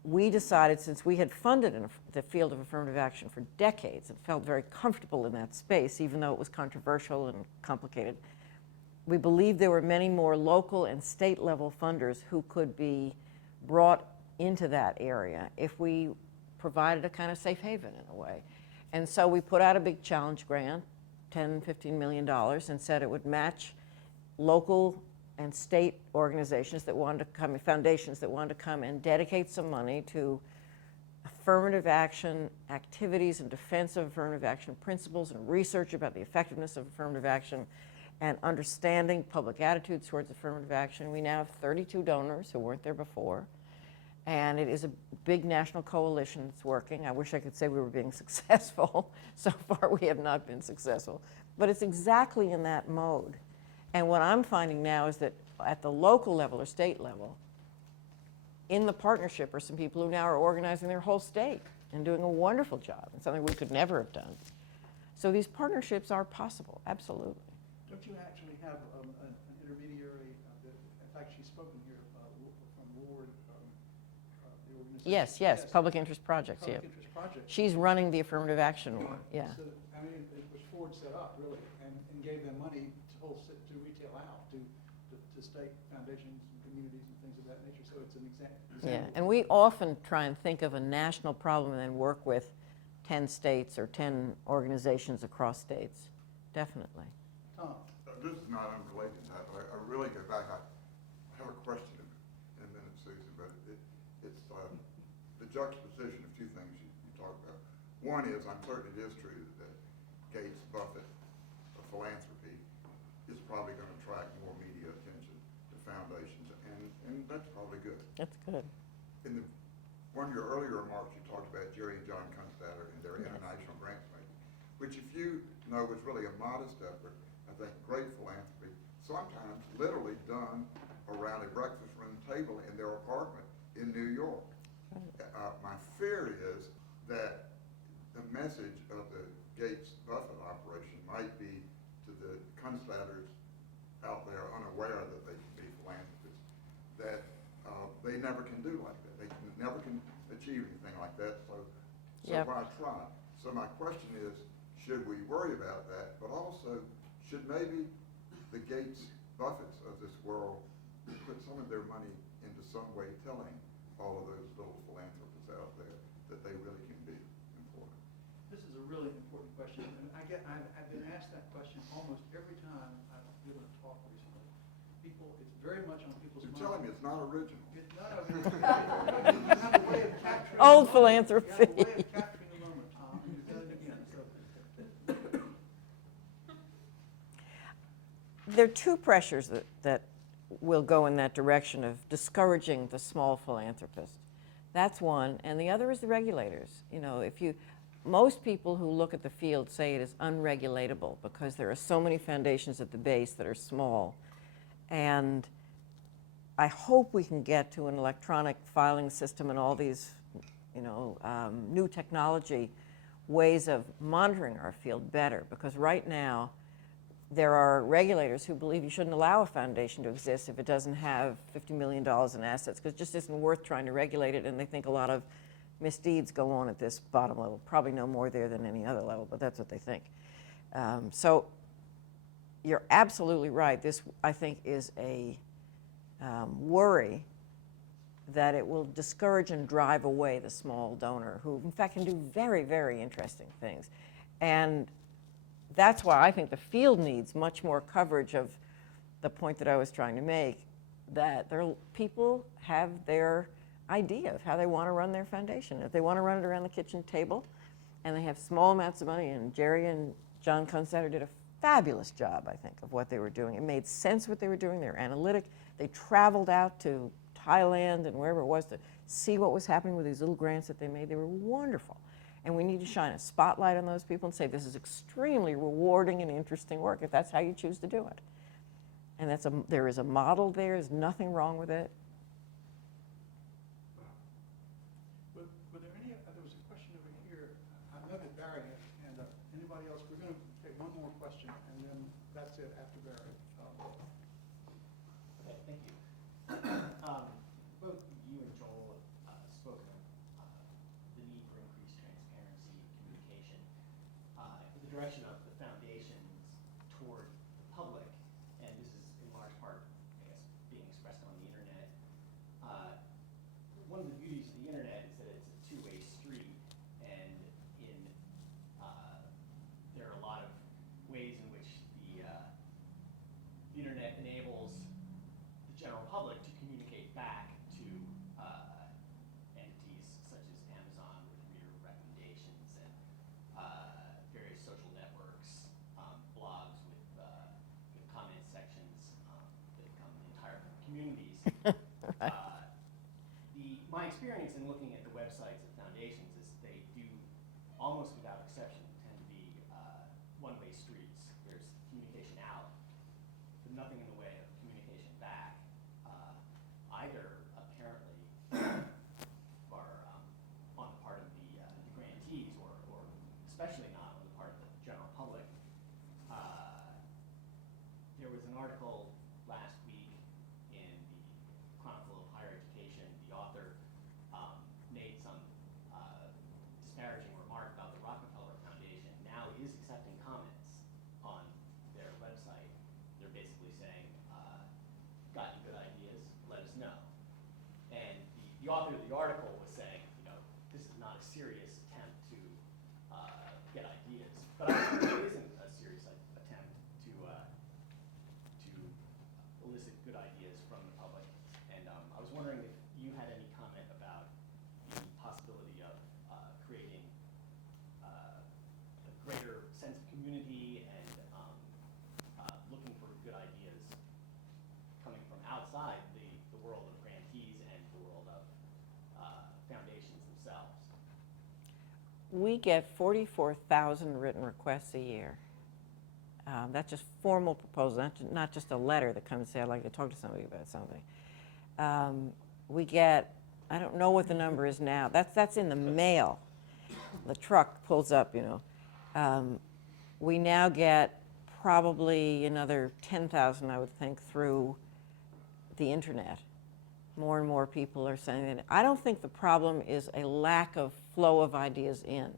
we decided, since we had funded in the field of affirmative action for decades and felt very comfortable in that space, even though it was controversial and complicated, we believed there were many more local and state level funders who could be brought into that area if we provided a kind of safe haven in a way. And so we put out a big challenge grant, $10–15 million, and said it would match local and state organizations that wanted to come, foundations that wanted to come and dedicate some money to affirmative action activities and defense of affirmative action principles and research about the effectiveness of affirmative action and understanding public attitudes towards affirmative action. We now have 32 donors who weren't there before, and it is a big national coalition that's working. I wish I could say we were being successful. So far we have not been successful, but it's exactly in that mode. And what I'm finding now is that at the local level or state level, in the partnership are some people who now are organizing their whole state and doing a wonderful job, and something we could never have done. So these partnerships are possible, absolutely. Don't you actually have an intermediary, in fact, she's spoken here Yes, yes, public interest projects, yeah. Public interest projects. She's running the affirmative action one, yeah. So, I mean, it was Ford set up, really, and gave them money to retail out to state foundations and communities and things of that nature, so it's an example. Yeah, and we often try and think of a national problem and then work with 10 states or 10 organizations across states, definitely. Tom? This is not unrelated to that, but I really go back, I have a question in a minute, Susan, but it's the juxtaposition of two things you talked about. One is, I'm certain it is true that Gates, Buffett, of philanthropy, is probably going to attract more media attention to foundations, and that's probably good. That's good. In one of your earlier remarks, you talked about Jerry and John Kunstadter and their international grants making, which if you know was really a modest effort, I think great philanthropy, sometimes literally done around a breakfast room table in their apartment in New York. My fear is that the message of the Gates-Buffett operation might be to the Kunstadters out there unaware that they can be philanthropists, that they never can do like that. They never can achieve anything like that, so Yep. why try? So my question is, should we worry about that, but also, should maybe the Gates-Buffetts of this world put some of their money into some way telling all of those little philanthropists out there that they really can be important? This is a really important question, and I've been asked that question almost every time I've given a talk recently. It's very much on people's minds. You're telling me it's not original. It's not original. You have a way of capturing. Old the moment. philanthropy. You have a way of capturing the moment, Tom, and you've done it again, so. There are two pressures that will go in that direction of discouraging the small philanthropist. That's one, and the other is the regulators. You know, most people who look at the field say it is unregulatable because there are so many foundations at the base that are small. And I hope we can get to an electronic filing system and all these, new technology ways of monitoring our field better, because right now there are regulators who believe you shouldn't allow a foundation to exist if it doesn't have $50 million in assets, because it just isn't worth trying to regulate it, and they think a lot of misdeeds go on at this bottom level. Probably no more there than any other level, but that's what they think. So you're absolutely right. This, I think, is a worry that it will discourage and drive away the small donor who, in fact, can do very, very interesting things. And that's why I think the field needs much more coverage of the point that I was trying to make, that people have their idea of how they want to run their foundation. If they want to run it around the kitchen table and they have small amounts of money, and Jerry and John Kunstadter did a fabulous job, I think, of what they were doing. It made sense what they were doing. They were analytic. They traveled out to Thailand and wherever it was to see what was happening with these little grants that they made. They were wonderful. And we need to shine a spotlight on those people and say, this is extremely rewarding and interesting work if that's how you choose to do it. And there is a model there. There's nothing wrong with it. Were there any, there was a question over here. I know that Barry had his hand up. Anybody else? We're going to take one more question, and then that's it after Barry. Okay, thank you. Both you and Joel spoke of the need for increased transparency and communication in the direction of the foundations toward the public, and this is in large part, I guess, being expressed on the internet. One of the beauties of the internet is that it's a two-way street, and there are a lot of ways in which the internet enables the general public to communicate back to entities such as Amazon with reader recommendations and various social networks, blogs with comment sections that become entire communities. Right. My experience in looking at the websites of foundations is they do, almost without exception, tend to be one-way streets. There's communication out, but nothing in the way of communication back, either apparently or on the part of the grantees, or especially not on the part of the general public. There was an article last week in the Chronicle of Higher Education. The author we get 44,000 written requests a year. That's just formal proposals, not just a letter that comes and say, I'd like to talk to somebody about something. We get, I don't know what the number is now. That's in the mail. The truck pulls up, you know. We now get probably another 10,000, I would think, through the internet. More and more people are saying that. I don't think the problem is a lack of flow of ideas in.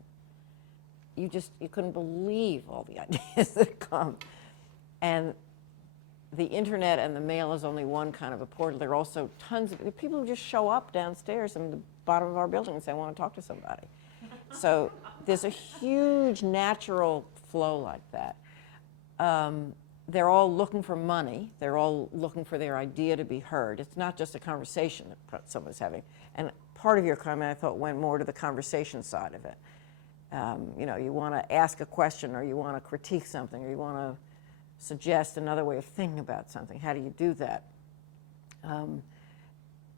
You couldn't believe all the ideas that come. And the internet and the mail is only one kind of a portal. There are also tons of people who just show up downstairs in the bottom of our building and say, I want to talk to somebody. So there's a huge natural flow like that. They're all looking for money. They're all looking for their idea to be heard. It's not just a conversation that someone's having. And part of your comment, I thought, went more to the conversation side of it. You know, you want to ask a question, or you want to critique something, or you want to suggest another way of thinking about something. How do you do that?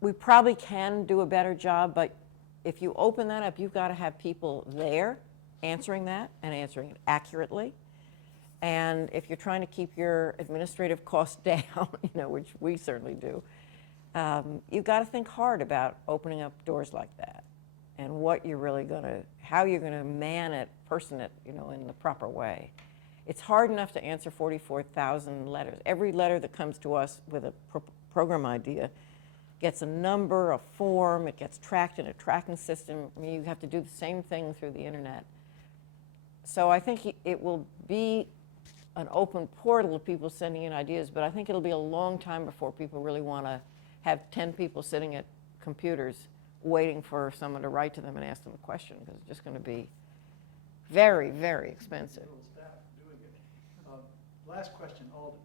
We probably can do a better job, but if you open that up, you've got to have people there answering that and answering it accurately. And if you're trying to keep your administrative costs down, you know, which we certainly do, you've got to think hard about opening up doors like that and what you're really going to, how you're going to man it, person it, you know, in the proper way. It's hard enough to answer 44,000 letters. Every letter that comes to us with a program idea gets a number, a form, it gets tracked in a tracking system. I mean, you have to do the same thing through the internet. So I think it will be an open portal of people sending in ideas, but I think it'll be a long time before people really want to have 10 people sitting at computers waiting for someone to write to them and ask them a question, because it's just going to be very, very expensive. Little staff doing it. Last question, Alden.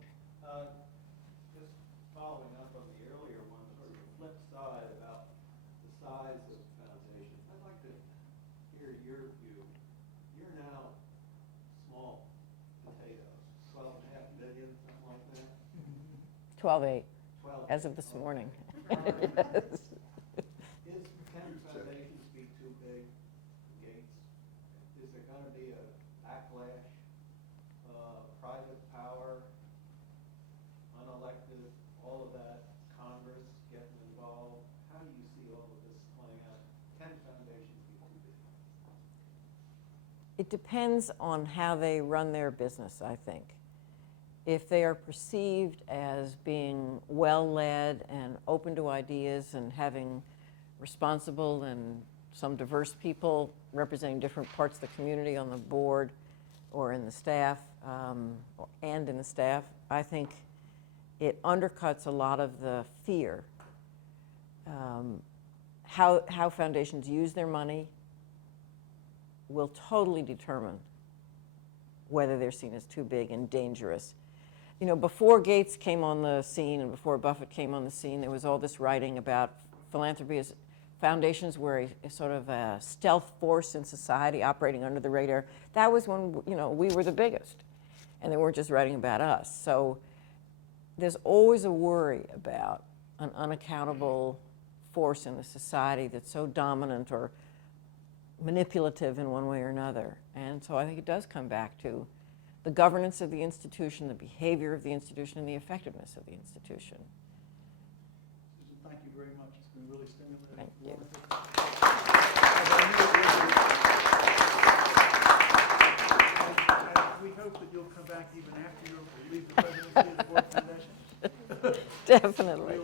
Just following up on the earlier one, sort of the flip side about the size of foundations. I'd like to hear your view. You're now small potatoes, 12.5 million, something like that? 12.8, as of this morning. Can foundations be too big for Gates? Is there going to be a backlash? Private power, unelected, all of that, Congress getting involved? How do you see all of this playing out? Can foundations be too big? It depends on how they run their business, I think. If they are perceived as being well-led and open to ideas and having responsible and some diverse people representing different parts of the community on the board or in the staff, and in the staff, I think it undercuts a lot of the fear. How foundations use their money will totally determine whether they're seen as too big and dangerous. You know, before Gates came on the scene and before Buffett came on the scene, there was all this writing about philanthropy as foundations were a sort of a stealth force in society operating under the radar. That was when, you know, we were the biggest, and they weren't just writing about us. So there's always a worry about an unaccountable force in the society that's so dominant or manipulative in one way or another. And so I think it does come back to the governance of the institution, the behavior of the institution, and the effectiveness of the institution. Susan, thank you very much. It's been really stimulating. Thank you. We hope that you'll come back even after you leave the presidency of the Board Foundation. Definitely.